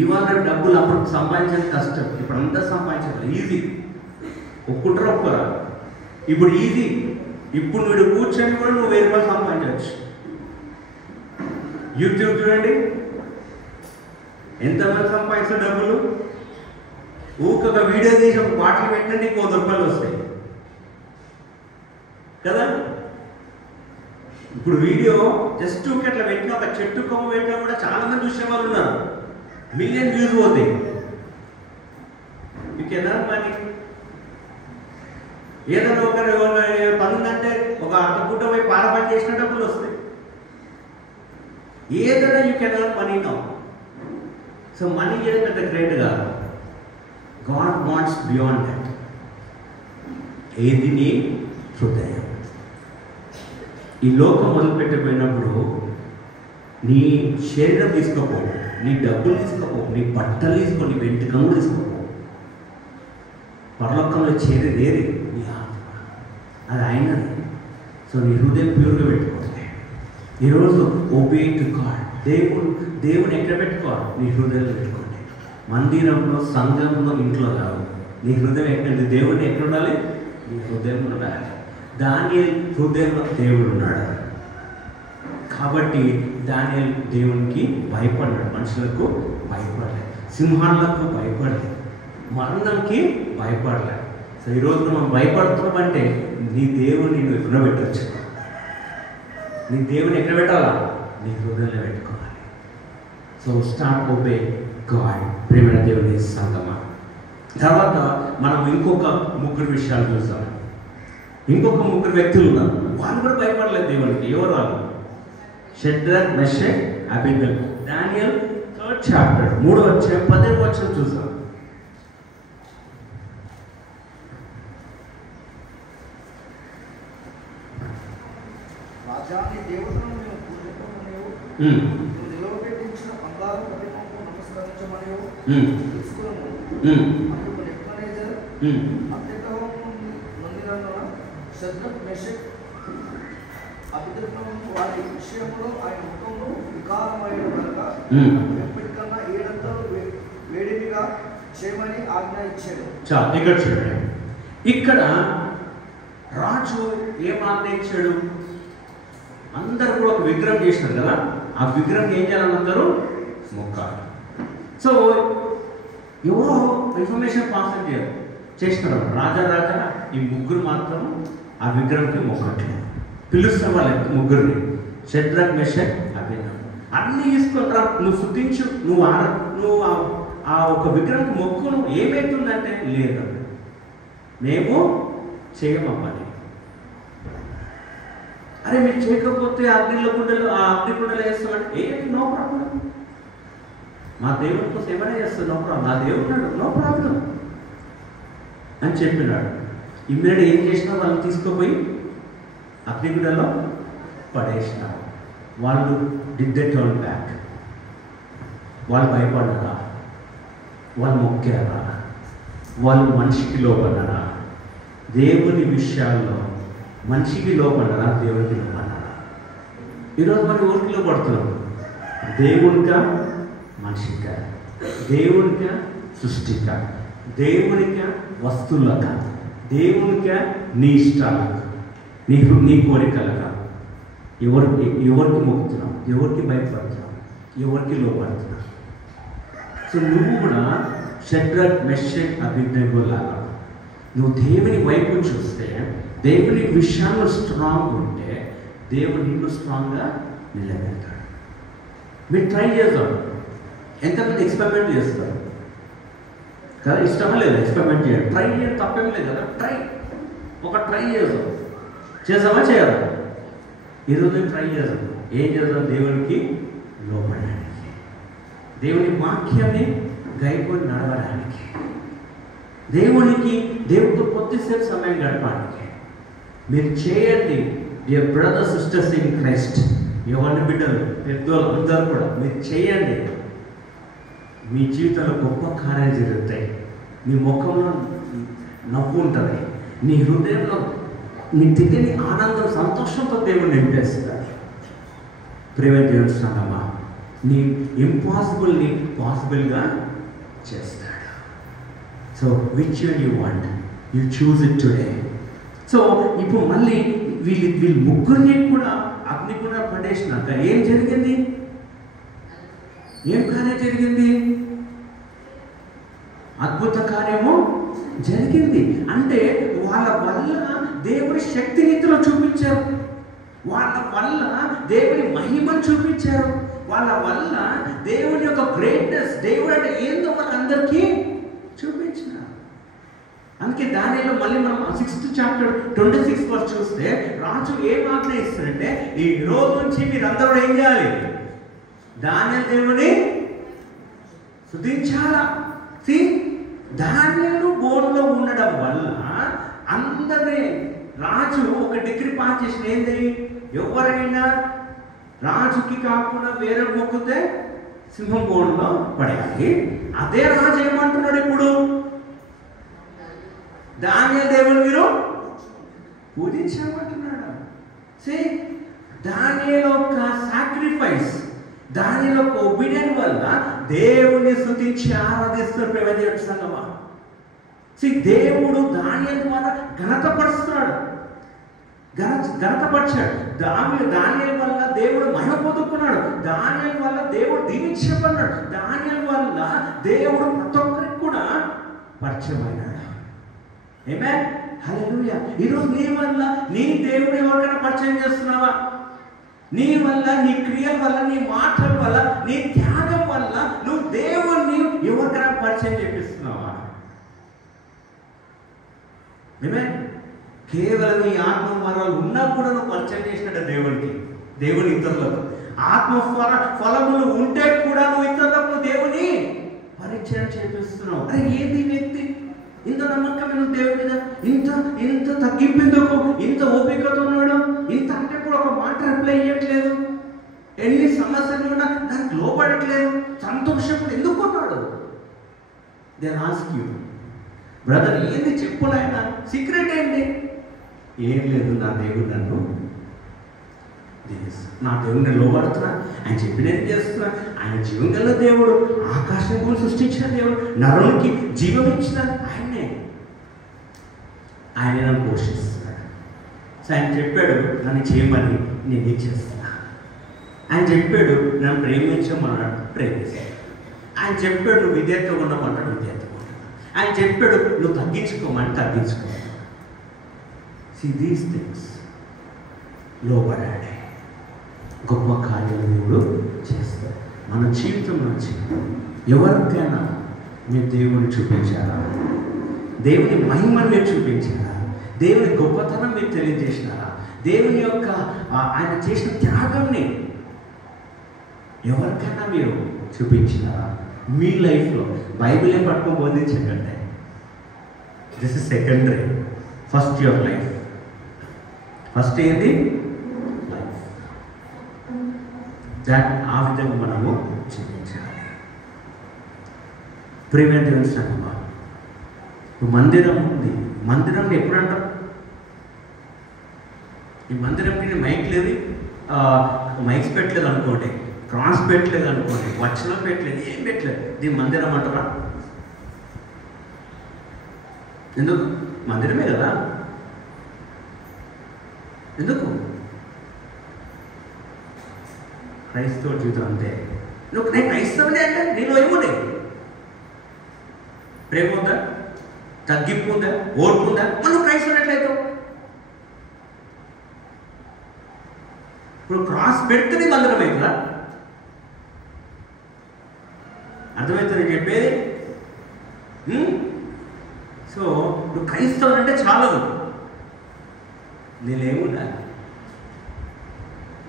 ఇవాళ డబ్బులు అప్పుడు సంపాదించడం కష్టం, ఇప్పుడు అంతా సంపాదించాలి. ఈజీ, ఒప్పుకుంటారా ఒప్పుకోరా? ఇప్పుడు ఈజీ. ఇప్పుడు నువ్వు కూర్చొని కూడా నువ్వు 1000 రూపాయలు సంపాదించవచ్చు. యూట్యూబ్ చూడండి, ఎంతమంది సంపాదించిన డబ్బులు. ఊకొక వీడియో తీసి ఒక పాటలు పెట్టినా నీకు 100 రూపాయలు వస్తాయి కదా. ఇప్పుడు వీడియో జస్ట్ అట్లా పెట్టిన, ఒక చెట్టు కొమ్మ పెట్టినా కూడా చాలా మంది చూసే వాళ్ళు ఉన్నారు. మిలియన్ వ్యూస్ పోతాయి. మీకు ఎలా మరి ఏదైనా ఒక పనుందంటే ఒక అర్ధపూట పోయి పారపని చేసిన డబ్బులు వస్తాయి. ఏదైనా you can earn money now. So money ఏదంటే గ్రేట్గా, గాడ్ వాంట్స్ బియాండ్ దట్. ఏది నీ హృదయం. ఈ లోకం మొదలుపెట్టకపోయినప్పుడు నీ శరీరం తీసుకోపో, నీ డబ్బులు తీసుకోపో, నీ బట్టలు తీసుకో, నీ వెంట్రుకలు తీసుకోపో. పరలోకంలో చేరేది ఏది? నీ ఆత్మ. అది ఆయనది. సో నీ హృదయం ప్యూర్గా పెట్టుకోవాలి. ఈరోజు ఒబే టు గాడ్. దేవుని ఎక్కడ పెట్టుకోవాలి? నీ హృదయంలో పెట్టుకోండి. మందిరంలో, సంఘంలో, ఇంట్లో కాదు. నీ హృదయం ఎక్కడ? దేవుడిని ఎక్కడ ఉండాలి? నీ హృదయంలో ఉండాలి. దానియేలు హృదయంలో దేవుడు ఉన్నాడు. కాబట్టి దానియేలు దేవునికి భయపడ్డాడు, మనుషులకు భయపడలేదు, సింహాలకు భయపడలేదు, మరణంకి భయపడలేదు. సో ఈరోజు మనం భయపడుతున్నామంటే నీ దేవుని నువ్వు ఎక్కడ పెట్టచ్చు? నీ దేవుని ఎక్కడ పెట్టాలా? నీ హృదయంలో పెట్టుకోవాలి. So start obey God. ప్రేమైన దేవుని సంగమా. తర్వాత మనం ఇంకొక 3 విషయాలు చూస్తాం. ఇంకొక 3 వ్యక్తులు ఉన్నారు, వాళ్ళు కూడా భయపడలేదు దేవునికి. ఎవరు వాళ్ళు? షడ్రక్, మెషక్, అబేద్నెగో. దానియేలు 3rd చాప్టర్ 3వ అధ్యాయం 10వ వచనం చూస్తాం. రాజాని దేవుడును మేము పూజింపమనియు, నిలవబెట్టించిన బంగారు ప్రతిమకు నమస్కరించమనియు తెలుసుకున్నాము. అప్పుడు నెబుకద్నెజర్ అత్యధికం నొందినందున షద్రక్, మెషక్, అబేద్నెగో వారి విషయంలో ఆయన ముఖంలో వికారమైన కనుక ఎప్పటికన్నా 7 వేడిమిగా చేయమని ఆజ్ఞ ఇచ్చాడు. ఇక్కడ చూడండి, ఇక్కడ రాజు ఏం ఆజ్ఞ ఇచ్చాడు? అందరూ కూడా ఒక విగ్రహం చేసినారు కదా, ఆ విగ్రహం ఏం చేయాలని అందరూ మొక్కాలి. సో ఎవరో ఇన్ఫర్మేషన్ పాస్ చేసినారు. రాజా ఈ 3 మాత్రం ఆ విగ్రహంకి మొక్కట్లేదు. పిలుస్తాం వాళ్ళ 3ని, షడ్రక్, మెషక్, అబేద్నెగో. అన్నీ తీసుకుంటా, నువ్వు శుద్ధించు, నువ్వు ఆ ఒక విగ్రహం మొక్కును. ఏమవుతుందంటే లేదు, మేము చేయమని. అరే మీరు చేయకపోతే అగ్నికుండలు వేస్తామంటే ఏంటి? No problem. మా దేవుడి కోసం ఏమైనా చేస్తాను, నో ప్రాబ్లం. నా దేవుడు నో ప్రాబ్లం అని చెప్పినాడు. ఇమ్మీడియట్ ఏం చేసినా వాళ్ళని తీసుకుపోయి అగ్నిగుండంలో పడేసినారు. వాళ్ళు డిడ్ దే టర్న్ బ్యాక్. వాళ్ళు భయపడ్డారా? వాళ్ళు మొక్కారా? వాళ్ళు మనిషికి లోపడ్డారా? దేవుని విషయాల్లో మనిషికి లోపడ్డారా? దేవునికి లోపడ్డారా? ఈరోజు మనం ఊరికి లోపడుతున్నాం. దేవునికా మనిషికా? దేవునికా సృష్టికా? దేవునికా వస్తువులకా? దేవునికా నీ ఇష్టాలకా? నీ కోరికలకా? ఎవరికి మొక్కుతున్నాం, ఎవరికి భయపడుతున్నాం, ఎవరికి లోపడుతున్నాం. సో నువ్వు కూడా షడ్రక్ మెషక్ అబేద్నెగో లాగా నువ్వు దేవుని వైపు చూస్తే, దేవుని విషయాల్లో స్ట్రాంగ్ ఉంటే దేవుడు నిన్ను స్ట్రాంగ్గా నిలబెడతాడు. మీరు ట్రై చేద్దాం. ఎంతమంది ఎక్స్పెరిమెంట్ చేస్తారు కదా? ఇష్టమా లేదా ఎక్స్పెరిమెంట్ చేయాలి? ట్రై చేయడం తప్పేం లేదు కదా. ట్రై చేద్దాం. చేద్దామా చేయాలి? ఈరోజు ట్రై చేద్దాం. ఏం చేద్దాం? దేవునికి లోపడడానికి, దేవుని వాక్యాన్ని గైకొని నడవడానికి, దేవుడితో కొద్దిసేపు సమయం గడపడానికి మీరు చేయండి. Dear brothers sisters in Christ, ఎవరిని బిడ్డలు పెద్దోళ్ళు అందరూ కూడా మీరు చేయండి. మీ జీవితంలో గొప్ప కార్యాలు జరుగుతాయి. నీ ముఖంలో నవ్వు ఉంటుంది, నీ హృదయంలో నీ తెలియని ఆనందం, సంతోషంతో దేవుడు నింపేస్తాడు. ప్రేమ దేవుని సంగమా, నీ ఇంపాసిబుల్ని పాసిబుల్గా చేస్తాడు. So which you want, you choose it today. So ఇప్పుడు మళ్ళీ వీళ్ళు ముగ్గురిని కూడా అగ్ని కూడా పడేసినాక ఏం జరిగింది? ఏం కార్యం జరిగింది? అద్భుత కార్యము జరిగింది. అంటే వాళ్ళ వల్ల దేవుడి శక్తినిధిలో చూపించారు, వాళ్ళ వల్ల దేవుని మహిమను చూపించారు, వాళ్ళ వల్ల దేవుని యొక్క గ్రేట్నెస్, దేవుడు అంటే ఏందో వాళ్ళందరికీ చూపించినారు. అందుకే దానిలో మళ్ళీ మనం 6th chapter 26 verse చూస్తే రాజు ఏం ఆజ్ఞ ఇస్తాడంటే, ఈ రోజు నుంచి మీరందరూ ఏం చేయాలి? దానియేలు దేవుని స్తుతించాలా. దానియేలు బోన్లో ఉండడం వల్ల అందరి రాజు ఒక డిగ్రీ పాస్ చేసిన ఏంది? ఎవరైనా రాజుకి కాకుండా వేరే మొక్కితే సింహం బోన్లో పడేయాలి. అదే రాజు ఏమంటున్నాడు ఇప్పుడు? దానియేలు దేవుని మీరు పూజించమంటున్నాడు. దానియేలు యొక్క సాక్రిఫైస్, దానియేలు యొక్క ఒబీడియన్స్ వల్ల దేవుని స్తుతించి ఆరాధిస్తున్న ప్రేమ సంగమా. దేవుడు దానియేలు ద్వారా ఘనతపరుస్తున్నాడు, ఘనతపరిచాడు. దానియేలు వల్ల దేవుడు మహిమ పొందుకున్నాడు, దానియేలు వల్ల దేవుడు దీవించబడ్డాడు, దానియేలు వల్ల దేవుడు ప్రతి ఒక్కరికి కూడా పరిచయమైనాడు. ఆమేన్, హల్లెలూయా. ఈరోజు నీ వల్ల నీ దేవుడు ఎవరికైనా పరిచయం చేస్తున్నావా? నీ వల్ల, నీ క్రియల వల్ల, నీ మాటల వల్ల, నీ త్యాగం వల్ల నువ్వు దేవుణ్ణి ఎవరికైనా పరిచయం చేపిస్తున్నావా? ఆమేన్. కేవలం ఈ ఆత్మ వరాలు ఉన్నా కూడా నువ్వు పరిచయం చేసినట్టు దేవుని ఇతరులకు. ఆత్మ ఫలములు ఉంటే కూడా నువ్వు ఇతరులకు దేవుని పరిచయం చేపిస్తున్నావు. అరే ఏంది వ్యక్తి ఇంత నమ్మకమైన దేవుడి మీద ఇంత తగ్గింపెందుకు, ఇంత ఓపికతో ఉన్నాడు, ఇంత అంటే కూడా ఒక మాట రిప్లై చేయట్లేదు, ఎన్ని సమస్యలు ఉన్నా దానికి లోపడట్లేదు, సంతోషం ఎందుకు ఉన్నాడు? దెన్ ఆస్క్ యూ, బ్రదర్ ఏంది చెప్పు నాయన, సీక్రెట్ ఏంటి? ఏం లేదు, నా దేవుడు నన్ను నా దేవుడిని లోపడుతున్నా, ఆయన చెప్పినది చేస్తున్నా. ఆయన జీవం గల దేవుడు, ఆకాశం భూమి సృష్టించిన దేవుడు, నరునికి జీవం ఇచ్చిన ఆయనే, ఆయన నన్ను పోషిస్తున్నాడు. సో ఆయన చెప్పాడు నన్ను చేయమని, నేను ఏం చేస్తున్నా. ఆయన చెప్పాడు నన్ను ప్రేమించమన్నాడు, ప్రేమిస్తాను. ఆయన చెప్పాడు నువ్వు విధేయతగా ఉండమన్నాడు, విధేయతగా ఉన్నాడు. ఆయన చెప్పాడు నువ్వు తగ్గించుకోమని తగ్గించుకో. See these things, లోబడాడే గొప్ప కార్యాలు దేవుడు చేస్తాడు. మన జీవితం నుంచి ఎవరికైనా మీరు దేవుని చూపించారా? దేవుని మహిమను మీరు చూపించారా? దేవుని గొప్పతనం మీరు తెలియజేసినారా? దేవుని యొక్క ఆయన చేసిన త్యాగంని ఎవరికైనా మీరు చూపించినారా? మీ లైఫ్లో బైబిలే పట్టుకొని బోధించకండి. This is secondary. First your life. First ఏంది? లైఫ్. దాన్ని ఆ విధంగా మనము చూపించాలి. ప్రియమైన దేవుని సంగమా, మందిరం ఉంది. మందిరం ఎప్పుడు అంటాం? ఈ మందిరంకి మైక్ లేదు, మైక్స్ పెట్టలేదు అనుకోండి, క్రాస్ పెట్టలేదు అనుకోండి, వచనం పెట్టలేదు, ఏం పెట్టలేదు, దీని మందిరం అంటారా? ఎందుకు? మందిరమే కదా. ఎందుకు? క్రైస్తవ జీవితం అంతే. నువ్వు నేను క్రైస్తవుడే అంటే నీలో ఏముండే? ప్రేమ ఉందా? తగ్గింపు ఉందా? ఓర్పు ఉందా? మనం క్రైస్తవుడు ఎట్లయితావు? ఇప్పుడు క్రాస్ పెడితేనే బంధనం అవుతుందా? అర్థమవుతుంది చెప్పేది? సో నువ్వు క్రైస్తవుడు అంటే చాలదు. నేనేముండాలి?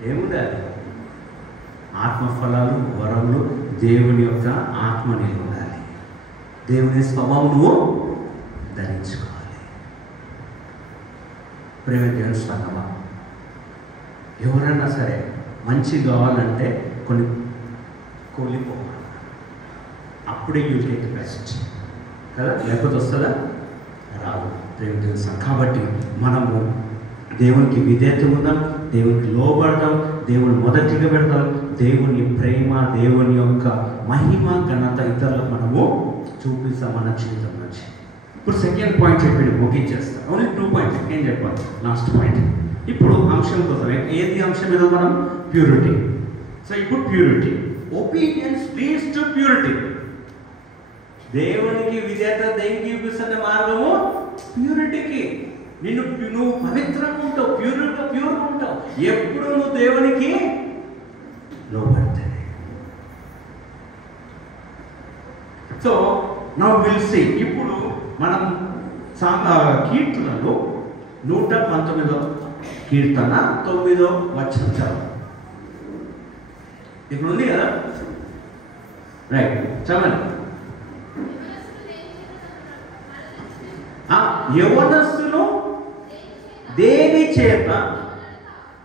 ఏముండాలి? ఆత్మఫలాలు, వరములు, దేవుని యొక్క ఆత్మ నీకు ఉండాలి. దేవుని స్వభావం నువ్వు ధరించుకోవాలి. ప్రేమ దేవుని సంగమా, ఎవరైనా సరే మంచి కావాలంటే కొన్ని కోల్పోవాలి. అప్పుడే యూ టేక్ ది బెస్ట్ కదా, లేకపోతే వస్తుందా? రాదు. ప్రేమ దేవుని సంగమా, కాబట్టి మనము దేవునికి విధేయత ఉందాం, దేవునికి లోబడదాం, దేవుని మొదటిగా పెడదాం. దేవుని ప్రేమ, దేవుని యొక్క మహిమ, ఘనత ఇతరులకు మనము చూపిస్తాం మన జీవితం నుంచి. ఇప్పుడు సెకండ్ పాయింట్ చెప్పి ముగించేస్తాం. ఓన్లీ 2 పాయింట్స్ ఏం చెప్పాలి, లాస్ట్ పాయింట్. ఇప్పుడు అంశం కోసం ఏది అంశం మీద మనం? ప్యూరిటీ. సో ఇప్పుడు purity, obedience leads to purity. దేవునికి విధేయత దేనికి చూపిస్తున్న మార్గము ప్యూరిటీకి. నువ్వు పవిత్రంగా ఉంటావు, ప్యూర్గా ఉంటావు ఎప్పుడు నువ్వు దేవునికి లోబడితే. So now will see. ఇప్పుడు మనం కీర్తనలో 119వ కీర్తన 9వ వచనం చదువు. ఇప్పుడు ఉంది కదా, రైట్, చదవండి. యవ్వనస్తులు దేని చేత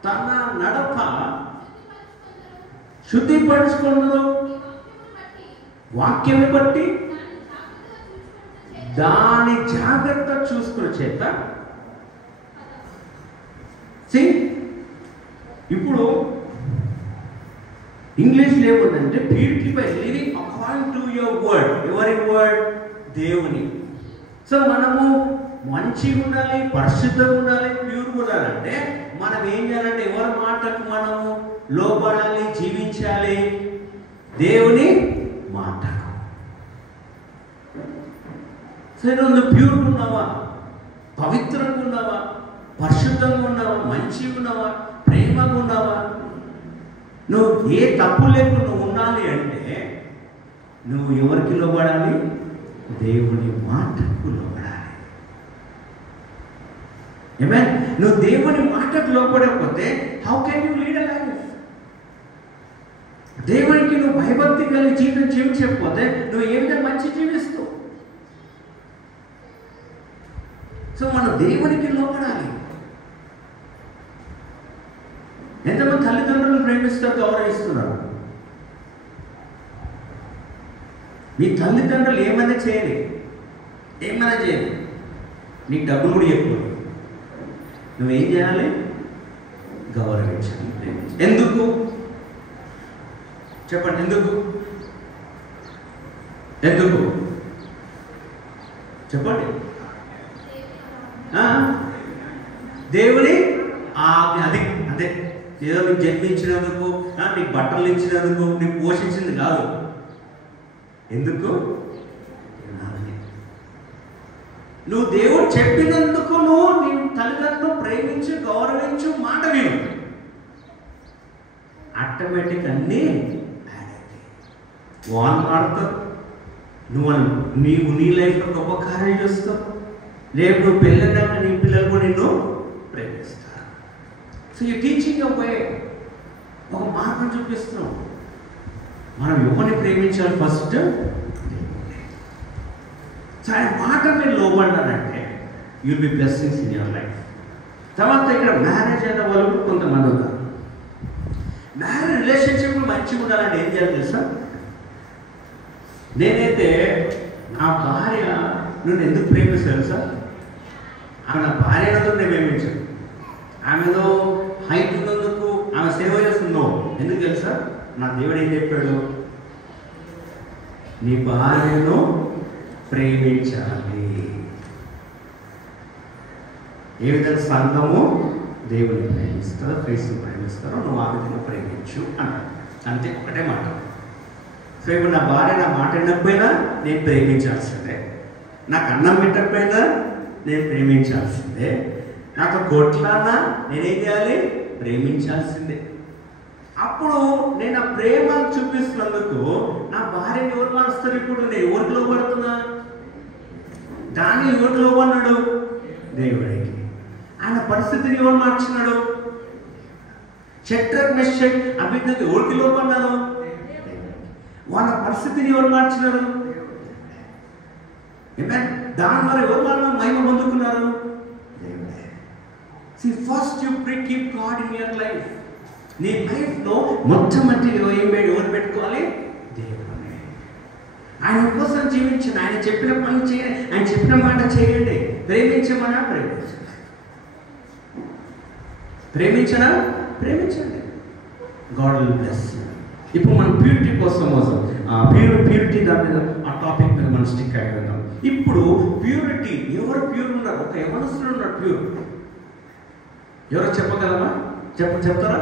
తన నడత శుద్ధిపరుచుకున్నదో వాక్యము బట్టి దాని జాగ్రత్త చూసుకున్న చేత. ఇప్పుడు ఇంగ్లీష్లో ఏముందంటే purity by living according to your word. ఎవరి వర్డ్? దేవుని. సో మనము మంచిగా ఉండాలి, పరిశుద్ధంగా ఉండాలి, ప్యూర్గా ఉండాలంటే మనం ఏం చేయాలంటే ఎవరి మాటకు మనము లోబడాలి, జీవించాలి? దేవుని మాటకు. సో నువ్వు ప్యూర్గా ఉన్నావా, పవిత్రంగా ఉన్నావా, పరిశుద్ధంగా ఉన్నావా, మంచిగా ఉన్నావా, ప్రేమగా ఉన్నావా? నువ్వు ఏ తప్పు లేకుండా నువ్వు ఉండాలి అంటే నువ్వు ఎవరికి లోబడాలి? దేవుని మాటకు లోబడాలి. ఆమేన్. నువ్వు దేవుని మాటకు లోబడకపోతే how can you lead a life? దేవునికి నువ్వు భయభక్తి కలిగి జీవితం జీవించకపోతే నువ్వు ఏ విధంగా మంచి జీవిస్తావు? సో మనం దేవునికి లోబడాలి. ఎంతమంది తల్లిదండ్రులను ప్రేమిస్తారు, గౌరవిస్తున్నారు? నీ తల్లిదండ్రులు ఏమైనా చేయని, ఏమైనా చేయని, నీకు డబ్బులు కూడా ఎక్కువ, నువ్వేం చేయాలి? గౌరవించాలి. ఎందుకు చెప్పండి? ఎందుకు చెప్పండి? దేవుని అది అదే ఏదో నీకు జన్మించినందుకు, నీకు బట్టలు ఇచ్చినందుకు, నీకు పోషించింది కాదు. ఎందుకు? నువ్వు దేవుడు చెప్పినందుకు నువ్వు నీ తల్లిదండ్రులు ప్రేమించు, గౌరవించు, మాట విను. ఆటోమేటిక్ అన్నీ వాళ్ళు మారుతారు. నీవు నీ లైఫ్లో గొప్ప కార్యం చేస్తావు. రేపు నువ్వు పెళ్ళినాక నీ పిల్లలు కూడా నిన్ను ప్రేమిస్తారు. సో ఈ టీచింగ్ ఒక మార్గం చూపిస్తున్నాం. మనం ఎవరిని ప్రేమించాలి? ఫస్ట్ సో ఆయన మాట మీరు లోబడ్డారంటే you'll be blessings in your life. తర్వాత ఇక్కడ మ్యారేజ్ అయిన వాళ్ళు కూడా కొంతమంది ఉన్నారు. మ్యారేజ్ రిలేషన్షిప్ మంచిగా ఉండాలంటే ఏం చేయాలి తెలుసా? నేనైతే నా భార్య నువ్వు ఎందుకు ప్రేమిస్తాను సార్? ఆమె నా భార్య అయినందుకు నేను ప్రేమించాను. ఆమెలో హైట్ ఉన్నందుకు, ఆమె సేవ చేస్తుందో ఎందుకు తెలుసా? నా దేవుడు ఏం చెప్పాడు? నీ భార్యను ప్రేమించాలి. ఏ విధంగా సంఘము దేవుని ప్రేమిస్తారో, క్రీస్తుని ప్రేమిస్తారో నువ్వు ఆ విధంగా ప్రేమించు అన్నాడు. అంతే, ఒకటే మాట. సో ఇప్పుడు నా భార్య నా మాట వినకపోయినా నేను ప్రేమించాల్సిందే, నాకు అన్నం పెట్టకపోయినా నేను ప్రేమించాల్సిందే, నాకు కొట్లానా నేనేం చేయాలి? ప్రేమించాల్సిందే. అప్పుడు నేను ఆ ప్రేమ చూపిస్తున్నందుకు నా భార్యని ఎవరు మారుస్తారు? ఇప్పుడు నేను ఎవరికి లోపడుతున్నా? దాన్ని ఎవరికి లోపన్నాడు? దేవుడికి. ఆయన పరిస్థితిని ఎవరు మార్చినాడు? షడ్రక్ మెషక్ అబేద్నెగో ఎవరికి లోపన్నారు? వాళ్ళ పరిస్థితిని ఎవరు మార్చినారు? దాని ద్వారా ఎవరు వాళ్ళు మహిమ పొందుకున్నారు? First you keep God in your life. నీ లైఫ్లో మొట్టమొదటిలో ఎవరు పెట్టుకోవాలి? దేవుడిని. ఆయన కోసం జీవించండి, ఆయన చెప్పిన పని చేయండి, ఆయన చెప్పిన మాట చేయండి. ప్రేమించమన్నా ప్రేమించండి, ప్రేమించనా ప్రేమించండి. God will bless you. ఇప్పుడు మనం ప్యూరిటీ కోసం ప్యూరిటీ దాని మీద ఆ టాపిక్ మీద మనం స్టిక్ అయిపోదాం. ఇప్పుడు ప్యూరిటీ, ఎవరు ప్యూర్ ఉన్నారు? ఒక యవనస్తుడు ఉన్నారు ప్యూర్. ఎవరో చెప్పగలమా? చెప్తారా?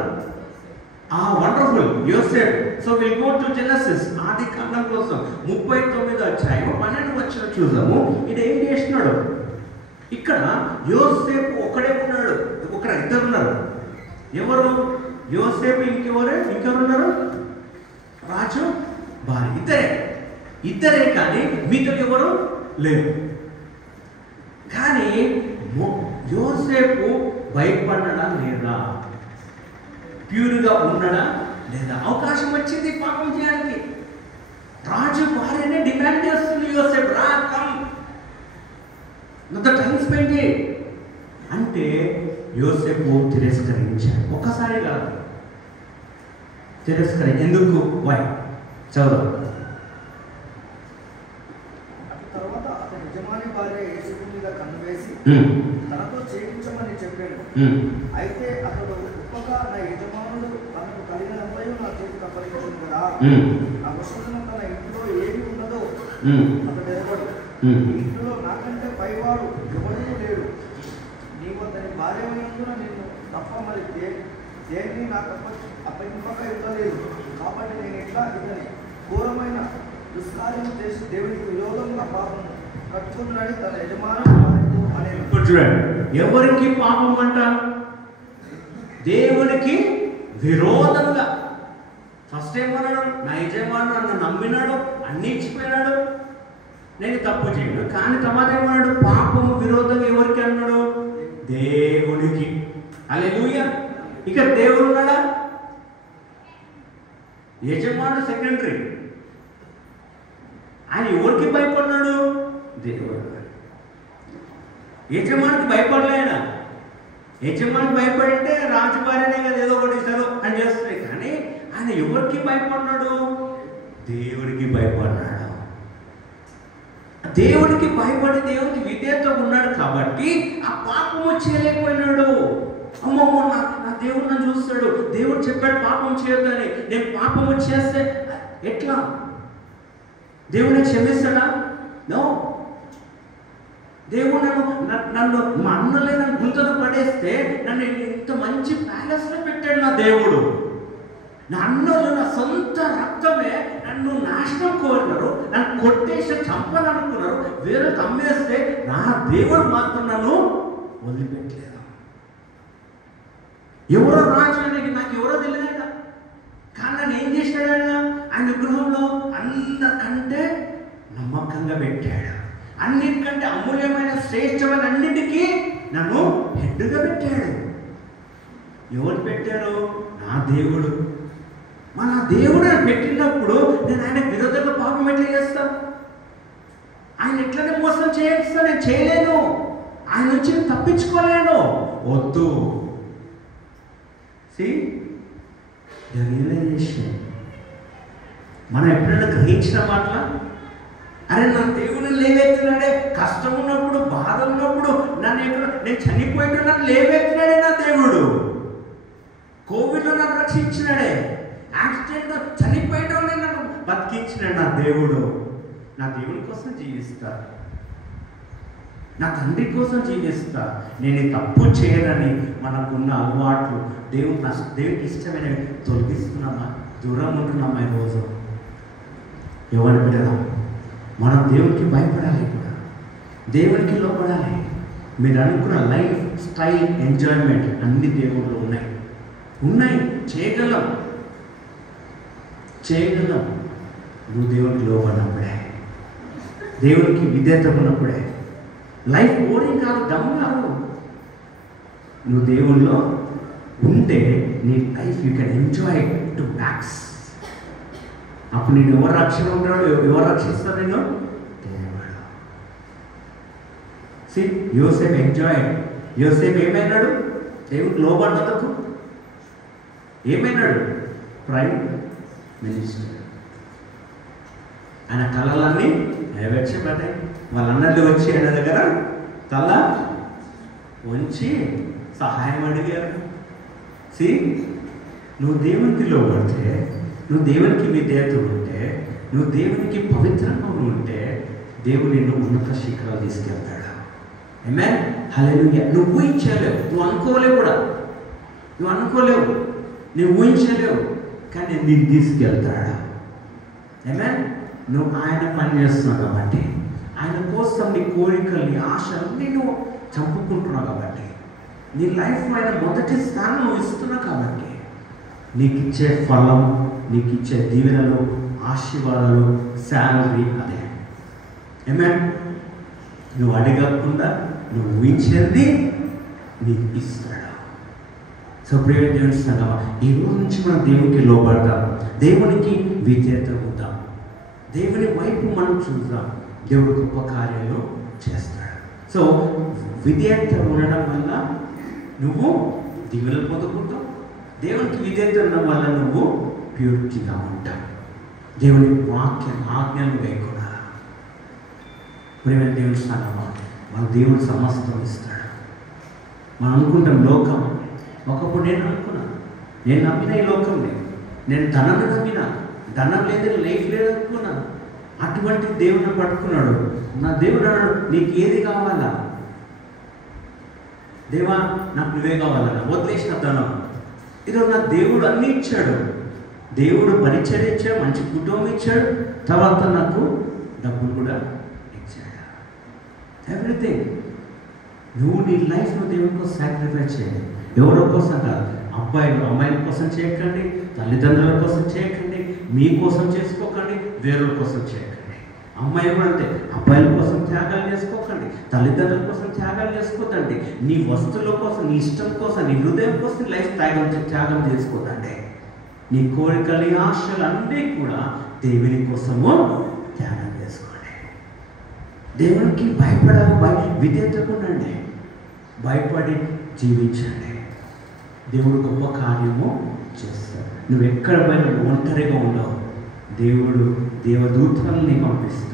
వండర్ఫుల్ యోసేపు. So will go to Genesis, ఆది కాండం కోసం 39వ అధ్యాయం 12వ వచనం చూద్దాము. ఇది ఏం చేస్తున్నాడు? ఇక్కడ యోసేపు ఒకడే ఉన్నాడు, ఇద్దరు ఉన్నారు. ఎవరు? యోసేపు, ఇంకెవరున్నారు? రాజు భార్య. ఇద్దరే కానీ మీతో ఎవరు లేరు. కానీ యోసేపు భయపడ్డా లేదా? ప్యూర్గా ఉన్నాడా లేదా? అవకాశం వచ్చింది పాపం చేయడానికి. రాజు భార్యనే డిమాండ్ చేస్తుంది, యోసేపు రా, కమ్, టైం స్పెండ్ చేయి అంటే యోసేపు తిరస్కరించాడు. ఒక్కసారి కాదు, ఎందుకు? వై? చదువు. తర్వాత అతని యజమాని భార్య యోసేపు మీద కన్ను వేసి తనతో చేయించమని చెప్పాడు. అయితే అతడు ఒప్పగా, నా యజమానుడు తనకు కలిగినంతయు నా చేతికి అప్పగించింది కదా, నా వశమున తన ఇంట్లో ఏమి ఉన్నదో అతడు ఎరగడు. ఇంట్లో నాకంటే పైవాడు ఎవడూ లేడు. నీవు అతని భార్య అయినందున నిన్ను తప్ప మరి దేన్ని నాకు అప్పగింపక ఇవ్వలేదు. కాబట్టి నేను ఎట్లా ఇతని ఘోరమైన దుష్కార్యం చేసి దేవునికి విరోధంగా పాపం కట్టుకున్నాడని తన యజమానుడు చూడండి, ఎవరికి పాపం అంట? దేవునికి విరోధంగా. ఫస్ట్ ఏమన్నాడు? నా యజమానుడు నన్ను నమ్మినాడు, అన్ని ఇచ్చిపోయినాడు, నేను తప్పు చేయను. కానీ తర్వాత ఏమన్నాడు? పాపము విరోధంగా ఎవరికి అన్నాడు? దేవునికి. హల్లెలూయా. ఇక దేవుడు ఉన్నాడా? యజమానుడు సెకండరీ. ఆయన ఎవరికి భయపడినాడు? దేవుడు. యజమానికి భయపడలేనా? యజమానికి భయపడితే రాజుభార్యనే కదా ఏదో ఒకటి ఇస్తారు అని చేస్తుంది. కానీ ఆయన ఎవరికి భయపడినాడు? దేవుడికి భయపడినాడు. దేవుడికి భయపడి దేవుడికి విధేయత ఉన్నాడు కాబట్టి ఆ పాపము చేయలేకపోయినాడు. అమ్మమ్మ, నా దేవుడు నన్ను చూస్తాడు, దేవుడు చెప్పాడు పాపం చేయొద్దని, నేను పాపము చేస్తే ఎట్లా? దేవుడిని క్షమిస్తాడా? నో. దేవుడు నన్ను మా అన్నలే నన్ను గుంతను పడేస్తే నన్ను ఇంత మంచి ప్యాలెస్లో పెట్టాడు నా దేవుడు. నా అన్నలు నా సొంత రక్తమే నన్ను నాశనం కోరినారు, నన్ను కొట్టేసి చంపాలనుకున్నారు, వేరే తమ్మేస్తే నా దేవుడు మాత్రం నన్ను వదిలిపెట్టలేదు. ఎవరో రాజు నాకు ఎవరో తెలియదా? కానీ నన్ను ఏం చేశాడు? ఆయన విగ్రహంలో అందరికంటే నమ్మకంగా పెట్టాడు, అన్నిటికంటే అమూల్యమైన శ్రేష్టమైన అన్నిటికీ నన్ను హెడ్డుగా పెట్టాడు. ఎవరు పెట్టారు? నా దేవుడు. మన దేవుడు పెట్టినప్పుడు నేను ఆయన విరోధంగా పాపం ఎట్లా చేస్తాను? ఆయన ఎట్లనే మోసం చేస్తా? నేను చేయలేను. ఆయన నుంచి తప్పించుకోలేను. వద్దు. రియలైజేషన్ మనం ఎప్పుడైనా గ్రహించిన మాటల, అరే నా దేవుని లేవెత్తినాడే, కష్టం ఉన్నప్పుడు బాధ ఉన్నప్పుడు నేను చనిపోయినా నన్ను లేవెత్తినాడే నా దేవుడు. కోవిడ్లో నన్ను రక్షించినాడే, యాక్సిడెంట్ చనిపోయినా నన్ను బతికించినాడు నా దేవుడు. నా దేవుని కోసం జీవిస్తా, నా తండ్రి కోసం జీవిస్తా. నేను తప్పు చేయనని మనకున్న అలవాట్లు దేవునికి ఇష్టమైనవి తొలగిస్తున్నామా? దూరం ఉంటున్నాం ఈరోజు. ఎవరి బిడ్డరా, మనం దేవునికి భయపడాలి కూడా, దేవునికి లోపడాలి. మీరు అనుకున్న లైఫ్ స్టైల్ ఎంజాయ్మెంట్ అన్ని దేవుళ్ళు ఉన్నాయి, చేయగలం. నువ్వు దేవునికి లోపడినప్పుడే, దేవునికి విధేయత ఉన్నప్పుడే. లైఫ్ బోరింగ్ కాదు, డమ్ కాదు. నువ్వు దేవుల్లో ఉంటే నీ life you can enjoy to max. అప్పుడు నేను ఎవరు రక్షణ ఉంటాడు, ఎవరు రక్షిస్తాడు? నేను దేవుడు. సి యోసేపు ఎంజాయ్. యోసేపు ఏమైనాడు? దేవుడికి లోబడినందుకు ఏమైనాడు? Prime minister. ఆయన కళలన్నీ నెరవేర్చబడ్డాయి. వాళ్ళందరిలో వచ్చి ఆయన దగ్గర తల ఉంచి సహాయం అడిగారు. సి నువ్వు దేవునికి లోబడితే, నువ్వు దేవునికి విధేయత ఉంటే, నువ్వు దేవునికి పవిత్రంగా ఉంటే, దేవుడు నిన్ను ఉన్నత శిఖరాలు తీసుకెళ్తాడు. ఆమేన్, హల్లెలూయా. నువ్వు ఊహించలేవు, నువ్వు అనుకోలేవు కూడా, నువ్వు ఊహించలేవు, కానీ నిన్ను తీసుకెళ్తాడు. ఆమేన్. నువ్వు ఆయన పని చేస్తున్నావు కాబట్టి, ఆయన కోసం నీ కోరికలు, నీ ఆశలు నువ్వు చంపుకుంటున్నావు కాబట్టి, నీ లైఫ్లో ఆయన మొదటి స్థానం నువ్వు ఇస్తున్నావు కాబట్టి, నీకు ఇచ్చే ఫలం, నీకు ఇచ్చే దీవెనలు, ఆశీర్వాదాలు, శాలరీ అదే. ఆమేన్. నువ్వు అడగకుండా నువ్వు ఊహించేది నీకు ఇస్తాడు. సో ప్రియ దేవుని సంగమా, ఈ రోజు నుంచి మనం దేవునికి లోబడతాం, దేవునికి విధేయత ఉందాం, దేవుని వైపు మనం చూద్దాం. దేవుడు గొప్ప కార్యాలు చేస్తాడు. సో విధేయత ఉండడం వల్ల నువ్వు దీవెనలు పొందుకుంటావు. దేవునికి విధేయత ఉండడం వల్ల నువ్వు ప్యూరిటీగా ఉంటావు. దేవుని వాక్యం ఆజ్ఞలు లేకుండా ప్రేమ దేవుని స్థానంలో మన దేవుడు సమస్తం ఇస్తాడు. మనం అనుకుంటాం లోకం. ఒకప్పుడు నేను అనుకున్నాను, నేను నమ్మిన ఈ లోకం లేదు, నేను ధనాన్ని నమ్మినా, ధనం లేదు, లైఫ్ లేదు అనుకున్నాను. అటువంటి దేవుని పట్టుకున్నాడు. నా దేవుడు అన్నాడు, నీకు ఏది కావాలా? దేవా నాకు నువ్వే కావాలన్నా. వదిలేసిన ధనం. ఈరోజు నా దేవుడు అన్నీ ఇచ్చాడు. దేవుడు పరిచయం ఇచ్చాడు, మంచి కుటుంబం ఇచ్చాడు, తర్వాత నాకు డబ్బులు కూడా ఇచ్చాడు. ఎవ్రీథింగ్. నువ్వు నీ లైఫ్లో దేవుని కోసం సాక్రిఫైస్ చేయాలి. ఎవరో కోసం కాదు. అమ్మాయిల కోసం చేయకండి, తల్లిదండ్రుల కోసం చేయకండి, మీకోసం చేసుకోకండి, వేరొక కోసం చేయకండి. అమ్మాయి కూడా అంతే, అబ్బాయిల కోసం త్యాగాలు చేసుకోకండి, తల్లిదండ్రుల కోసం త్యాగాలు చేసుకోదండి, నీ వస్తువుల కోసం, నీ ఇష్టం కోసం, నీ హృదయం కోసం లైఫ్ త్యాగం చేసుకోదండి. నీ కోరికలు, ఆశలు అన్నీ కూడా దేవుని కోసము త్యాగం చేసుకోండి. దేవునికి భయపడాలి, విధేయతగా ఉండండి, భయపడి జీవించండి. దేవుడు గొప్ప కార్యము చేస్తాడు. నువ్వు ఎక్కడ పోయినా ఒంటరిగా ఉండవు. దేవుడు దేవదూతల్ని పంపిస్తాడు.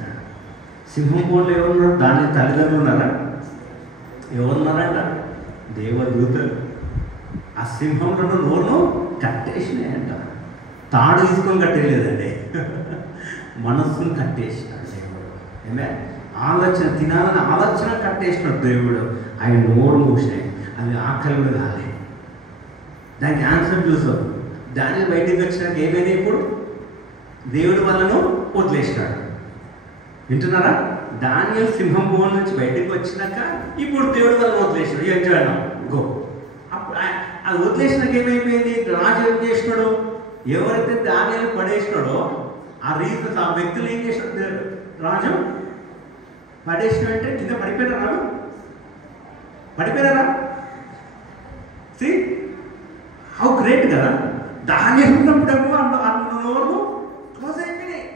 సింహం బోన్లో ఎవరున్నారు? దాని తల్లిదండ్రులు ఉన్నారా? ఎవరున్నారంట? దేవదూతలు. ఆ సింహంలో నోరును కట్టేసినాయంట. తాడు తీసుకొని కట్టేయలేదండి, మనస్సును కట్టేసినాడు దేవుడు. ఏమే ఆలోచన, తినాలని ఆలోచన కట్టేసినాడు దేవుడు. ఆయన నోరు మూసినాయి, అవి ఆకలి కూడా కాలే. దానికి ఆన్సర్ చూసావు. దాని బయటికి వచ్చినాక ఏమైనా ఇప్పుడు దేవుడు వాళ్ళను వదిలేసినాడు. వింటున్నారా? దానియేలు సింహం బోన్ నుంచి బయటకు వచ్చినాక ఇప్పుడు దేవుడు వాళ్ళని వదిలేసినాడు. Enjoy go. అప్పుడు అది వదిలేసినాక ఏమైపోయింది? రాజు ఏం చేసినాడు? ఎవరైతే దానియేలు పడేసినాడో ఆ రీజన్, ఆ వ్యక్తులు ఏం చేసినాడు? రాజు పడేసినాడంటే కింద పడిపోయారా? సి హౌ గ్రేట్ కదా. దానియేలు ఉన్నప్పుడేమో నోరు క్లోజ్ అయిపోయినాయి.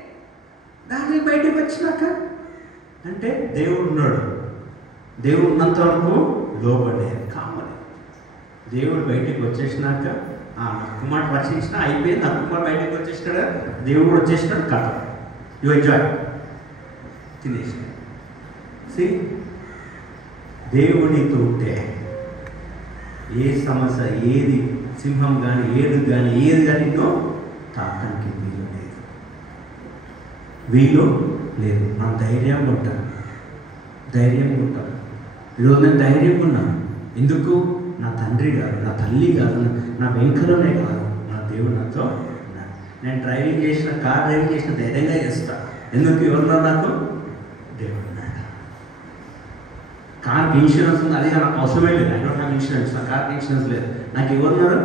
దాని బయటకు వచ్చినాక అంటే దేవుడు ఉన్నాడు. దేవుడు ఉన్నంత వరకు లోబడే కామని. దేవుడు బయటికి వచ్చేసినాక నా కుమారుడు రక్షించిన అయిపోయింది. నా కుమారుడు బయటకు వచ్చేసినాడు, దేవుడు వచ్చేసినాడు, కథ యు ఎంజాయ్ తినేసినాడు. సి దేవుడితో ఉంటే ఏ సమస్య, ఏది సింహం కానీ, ఏడు కానీ తాకడానికి వీలు లేదు. మనం ధైర్యంగా ఉంటాం. ఈరోజు నేను ధైర్యంగా ఉన్నాను. ఎందుకు? నా తండ్రి కాదు, నా తల్లి కాదు, నా వెంకరనే కాదు, నా దేవుడు నాతో ఉన్నాడు. నేను కార్ డ్రైవింగ్ చేసిన ధైర్యంగా చేస్తా. ఎందుకు? ఎవరున్నారు నాకు? దేవుడు ఉన్నాడు. కార్కి ఇన్సూరెన్స్ ఉంది, అది నాకు అవసరమే లేదు. ఐ డోంట్ హ్యావ్ ఇన్సూరెన్స్, నా కార్కి ఇన్సూరెన్స్ లేదు. నాకు ఎవరున్నారు?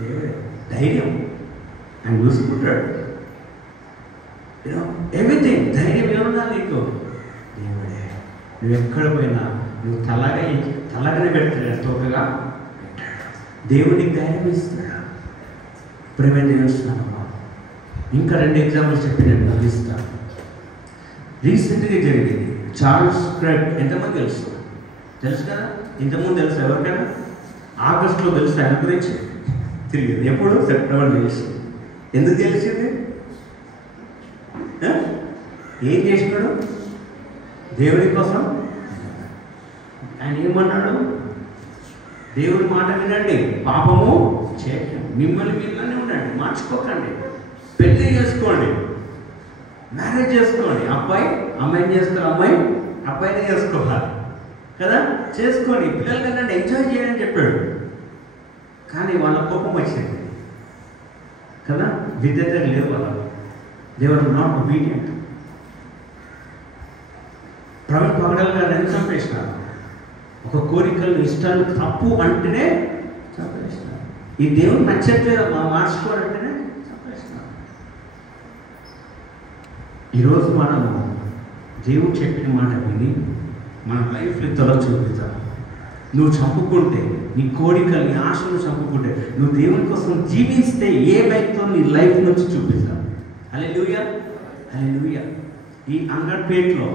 దేవుడే. ధైర్యం ఆయన చూసుకుంటాడు. ఎవ్రీథింగ్. ధైర్యం ఎవరున్నా నీకు? దేవుడే. నువ్వు ఎక్కడ పోయినా నువ్వు తలగానే పెడతాడు, తోకగా పెట్టాడు. దేవుడికి ధైర్యం ఇస్తాడు. ప్రేమ చేస్తున్నానమ్మా. ఇంకా 2 ఎగ్జాంపుల్స్ చెప్పి నేను ముగిస్తాను. రీసెంట్గా జరిగింది చార్ల్స్ క్రైగ్. ఎంతమంది తెలుసు కదా? ఇంతకుముందు తెలుసు ఎవరికైనా? ఆగస్టులో తెలుసు ఆయన గురించి తిరిగింది. ఎప్పుడు? సెప్టెంబర్ తెలిసింది. ఎందుకు తెలిసింది? ఏం చేసినాడు? దేవుడి కోసం. ఆయన ఏమన్నాడు? దేవుడి మాట వినండి, పాపము చేయకండి, మిమ్మల్ని మీరుగానే ఉండండి, మార్చుకోకండి, పెళ్లి చేసుకోండి, మ్యారేజ్ చేసుకోండి. అబ్బాయి అమ్మాయిని చేసుకోవాలి, అమ్మాయి అబ్బాయిని చేసుకోవాలి కదా, చేసుకోండి, పిల్లలు కన్నా ఎంజాయ్ చేయాలని చెప్పాడు. కానీ వాళ్ళ కోపం వచ్చింది కదా, విద్యత లేవు వాళ్ళకు. They were not obedient. Praveen Pagadala గారు ఎంత చంపేసినారు? ఒక కోరికలు ఇష్టాలు తప్పు అంటేనే చంపేసినారు. ఈ దేవుడు నచ్చట్లేదు మార్చుకోవాలంటేనే చంపేసినారు. ఈరోజు మనము దేవుడు చెప్పిన మాట విని మన లైఫ్లో తల చూపిద్దాం. నువ్వు చంపుకుంటే, నీ కోరికలు, నీ ఆశలు చంపుకుంటే, నువ్వు దేవుని కోసం జీవిస్తే ఏ బైక్తో నీ లైఫ్ నుంచి చూపిస్తావు. హల్లెలూయా, హల్లెలూయా. ఈ అంగడిపేటలో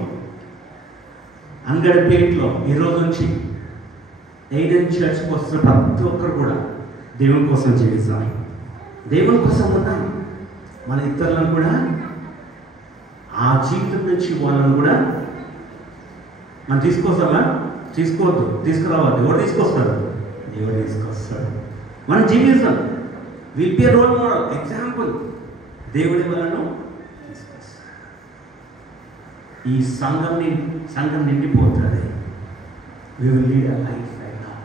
ఈరోజు నుంచి ఎయిడెన్ చర్చ్కి వస్తున్న ప్రతి ఒక్కరు కూడా దేవుని కోసం జీవిస్తాం, దేవుని కోసం ఉన్నాం. మన ఇతరులను కూడా ఆ జీవితం నుంచి వాళ్ళను కూడా మనం తీసుకొస్తామా? తీసుకోవద్దు, తీసుకురావద్దు. ఎవరు తీసుకొస్తారు? దేవుడు తీసుకొస్తాడు. మనం జీవిస్తాం. Will be a role model, example. దేవుడి వలన తీసుకొస్తాడు. ఈ సంఘం నిండిపోతుంది. We will lead a life like that.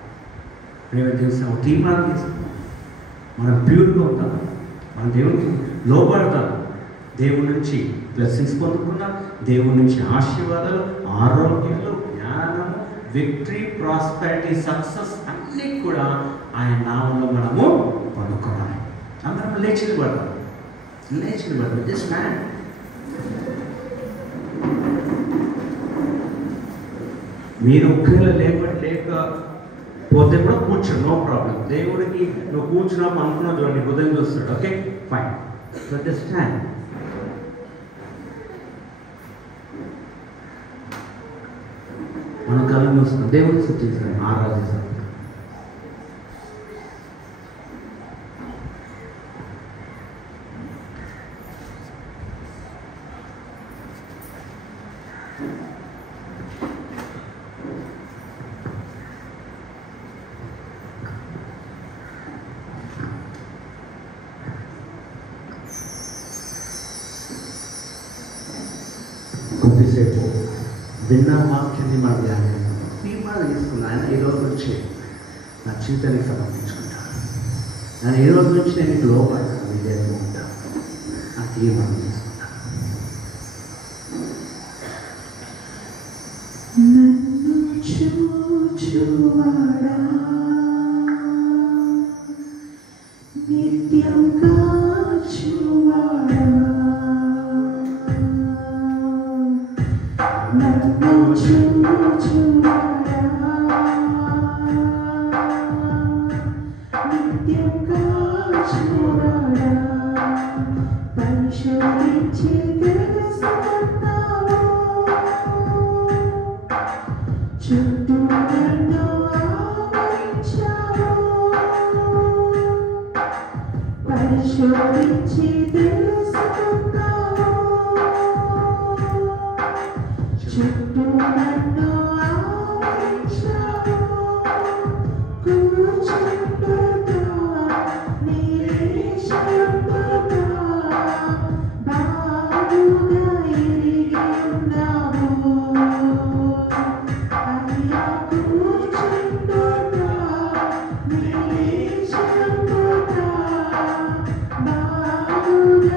మేము చేస్తాము, తీర్మానం తీసుకుంటాం, మనం ప్యూర్గా ఉంటాం, మనం దేవునికి లోపడతాం, దేవుడి నుంచి బ్లెస్సింగ్స్ పొందుకున్నాం, దేవుడి నుంచి ఆశీర్వాదాలు, ఆరోగ్యాలు, జ్ఞానము, విక్టరీ, ప్రాస్పెరిటీ, సక్సెస్ అన్నీ కూడా ఆయన నామంలో మనము పొందుకోవాలి. అందరం లేచి నిలబడతాం. Just man. మీరు ఒక్కవేళ లేకపోతే కూడా కూర్చోండి, నో ప్రాబ్లం. దేవుడికి నువ్వు కూర్చున్నావు అనుకున్నావు చూడండి, హృదయం చూస్తాడు. Okay, fine. So just stand. మనం కళ్ళ మూసుకున్నాం, దేవుడిని స్తుతిస్తాం, ఆరాధిస్తాం. కొద్దిసేపు విన్న వాక్యాన్ని మనం ధ్యానిస్తాం. తీర్మానం తీసుకున్నా, ఆయన ఈ రోజు నుంచి నా జీవితానికి సమర్పించుకుంటాను, ఆయన ఈ రోజు నుంచి నేను లోపడతాను, విజయంగా ఉంటాను. ఆ తీర్మానం తీసుకుంటాను. నన్ను చూచువాడా, నిత్యం కాచువాడా, నన్ను చూచువాడా, నిత్యం కాచువాడా, పరిశోధించి తెలుసుకున్నావు, చుట్టూ నన్ను ఆవరించావు, పరిశోధించి తెలుసుకున్నావు, చుట్టూ నన్ను ఆవరించావు, కూర్చుంటున్నా నిరీక్షింటున్నా, బాగుగా ఎరిగి ఉన్నావు, అయ్యా కూర్చుంటున్నా నిరీక్షింటున్నా, బాగుగా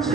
It's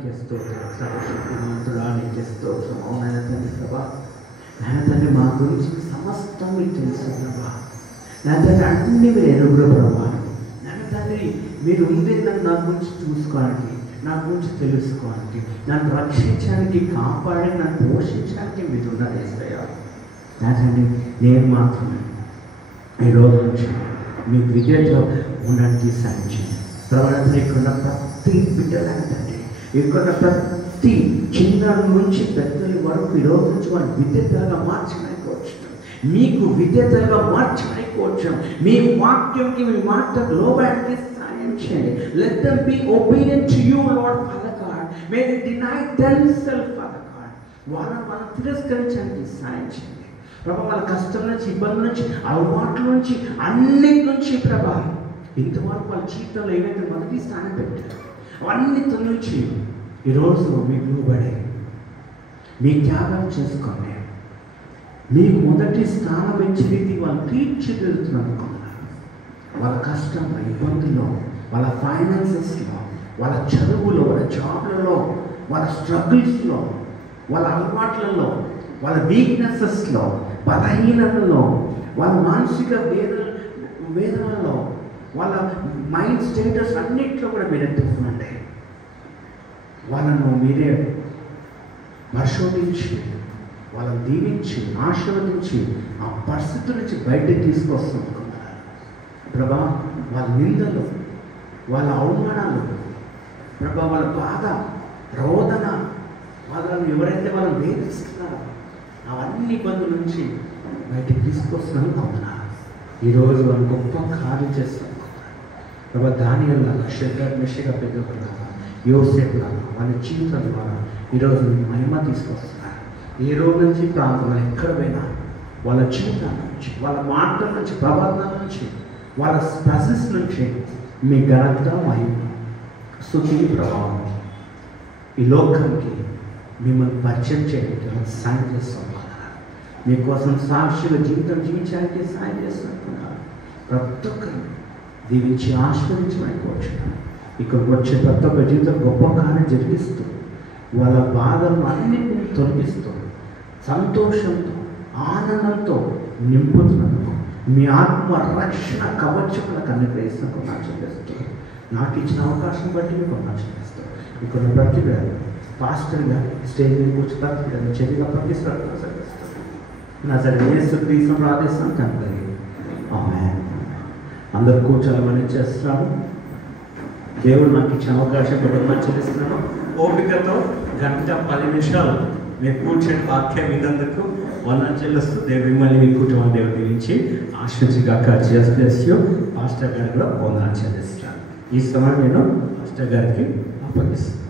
నీకే స్తోత్రం, సర్వశక్తిమంతుడా నీకే స్తోత్రం. అవునైన తండ్రి ప్రభా, నాయన తండ్రి మా గురించి సమస్తం మీకు తెలుసు ప్రభా. నా తండ్రి అన్ని మీరు ఎరుగురు ప్రభా. నాయన తండ్రి మీరు ఉంది నన్ను నా గురించి చూసుకోవడానికి, నా గురించి తెలుసుకోవడానికి, నన్ను రక్షించడానికి, కాపాడి నన్ను పోషించడానికి మీరు ఉన్నారు యేసయ్యా. నా తండ్రి నేను మాత్రమే ఈ రోజు నుంచి మీ విద్యతో ఉండడానికి సాధించింది ప్రవణతలు. ఇక్కడ ప్రతి బిడ్డలంటే ఇక్కడ ప్రతి చిన్న నుంచి పెద్దల వరకు ఈ రోజు నుంచి వాళ్ళు విద్యతలుగా మార్చడానికి, మీకు విద్యతలుగా మార్చడానికి, మీ వాక్యంకి మీ మాటకు లోబడికి సాయం చేయండి. Let them be obedient to you lord father God. May they deny themself father God. వాళ్ళని తిరస్కరించడానికి సాయం చేయండి ప్రభా. వాళ్ళ కష్టం నుంచి, ఇబ్బంది నుంచి, అలవాట్ల నుంచి, అన్నిటి నుంచి ప్రభా, ఇంతవరకు వాళ్ళ జీవితంలో ఏవైతే మొదటి స్థానం పెట్టారు అవన్నిటి నుంచి ఈరోజు మీకు లోబడి మీ త్యాగం చేసుకోండి. మీకు మొదటి స్థానం ఇచ్చి రీతి వాళ్ళు తీర్చిదిద్దుతున్నారు. వాళ్ళ కష్టంలో, ఇబ్బందుల్లో, వాళ్ళ ఫైనాన్సెస్లో, వాళ్ళ చదువులో, వాళ్ళ జాబ్లలో, వాళ్ళ స్ట్రగుల్స్లో, వాళ్ళ అలవాట్లలో, వాళ్ళ వీక్నెసెస్లో, బలహీనతలో, వాళ్ళ మానసిక వేదనలో, వాళ్ళ మైండ్ స్టేటస్ అన్నింటిలో కూడా మీరు ఎత్తుకునండి. వాళ్ళను మీరే పరిశోధించి, వాళ్ళని దీవించి, ఆశీర్వదించి ఆ పరిస్థితి నుంచి బయటకు తీసుకొస్తున్నారు ప్రభా. వాళ్ళ నిందలు, వాళ్ళ అవమానాలు ప్రభా, వాళ్ళ బాధ, రోదన, వాళ్ళని ఎవరైతే వాళ్ళని వేధిస్తున్నారో అవన్నీ ఇబ్బందుల నుంచి బయటకు తీసుకొస్తున్నాను అవునా. ఈరోజు వాళ్ళు గొప్ప కార్యం చేస్తున్నారు ప్రభా. దానియల్ లాగా, షెడ్రక్, మెషక్ అబేద్నెగోలాగా, యోసేపు లాగా వాళ్ళ జీవితం ద్వారా ఈరోజు మహిమ తీసుకొస్తున్నారు. ఏ రోజు నుంచి ప్రాంతంలో ఎక్కడ పోయినా వాళ్ళ జీవితాల నుంచి, వాళ్ళ మాటల నుంచి, ప్రవర్తన నుంచి, వాళ్ళ ప్రసెస్ నుంచి మీ ఘనత, మహిమ, స్తుతి, ప్రభావం ఈ లోకానికి మిమ్మల్ని పరిచయం చేయడానికి సాయం చేస్తున్నారు. మీకోసం సాక్షిగా జీవితం జీవించడానికి సాయం చేస్తున్నారు. ప్రతి ఒక్కరిని దీవించి ఆశీర్వదించమని కోరుచున్నాను. ఇక్కడికి వచ్చే ప్రతి ఒక్క జీవితం గొప్ప కార్యం జరిగిస్తూ, వాళ్ళ బాధలను అన్నింటినీ తొలగిస్తూ, సంతోషంతో, ఆనందంతో నింపుతున్నందుకు మీ ఆత్మ రక్షణ కవచములకు అన్ని ప్రయత్నం నాశిస్తూ, నాకు ఇచ్చిన అవకాశం బట్టి మీకు నాశిస్తూ, ఇక్కడ ప్రతి పాస్టర్ గారు స్టేజ్ మీద కూర్చుని చెవిగా పంపిస్తారు. నా సరే యేసు క్రీస్తు ప్రార్థిస్తాను తండ్రి. ఆమేన్. అందరూ కూర్చోమని చేస్తున్నాను. దేవుడు నాకు ఇచ్చిన అవకాశం కుటుంబాన్ని చెల్లిస్తున్నాను. ఓపికతో 1-10 నిమిషాలు మీరు కూర్చొని వాక్యం విన్నందుకు వందనం చెల్లిస్తూ దేవుడు మిమ్మల్ని మీ కుటుంబం దేవుడు దీవించి ఆశీర్వదించుగాక. చేస్తూ పాస్టర్ గారు కూడా వందనం చెల్లిస్తున్నాను. ఈ సమయం నేను పాస్టర్ గారికి అప్పగిస్తాను.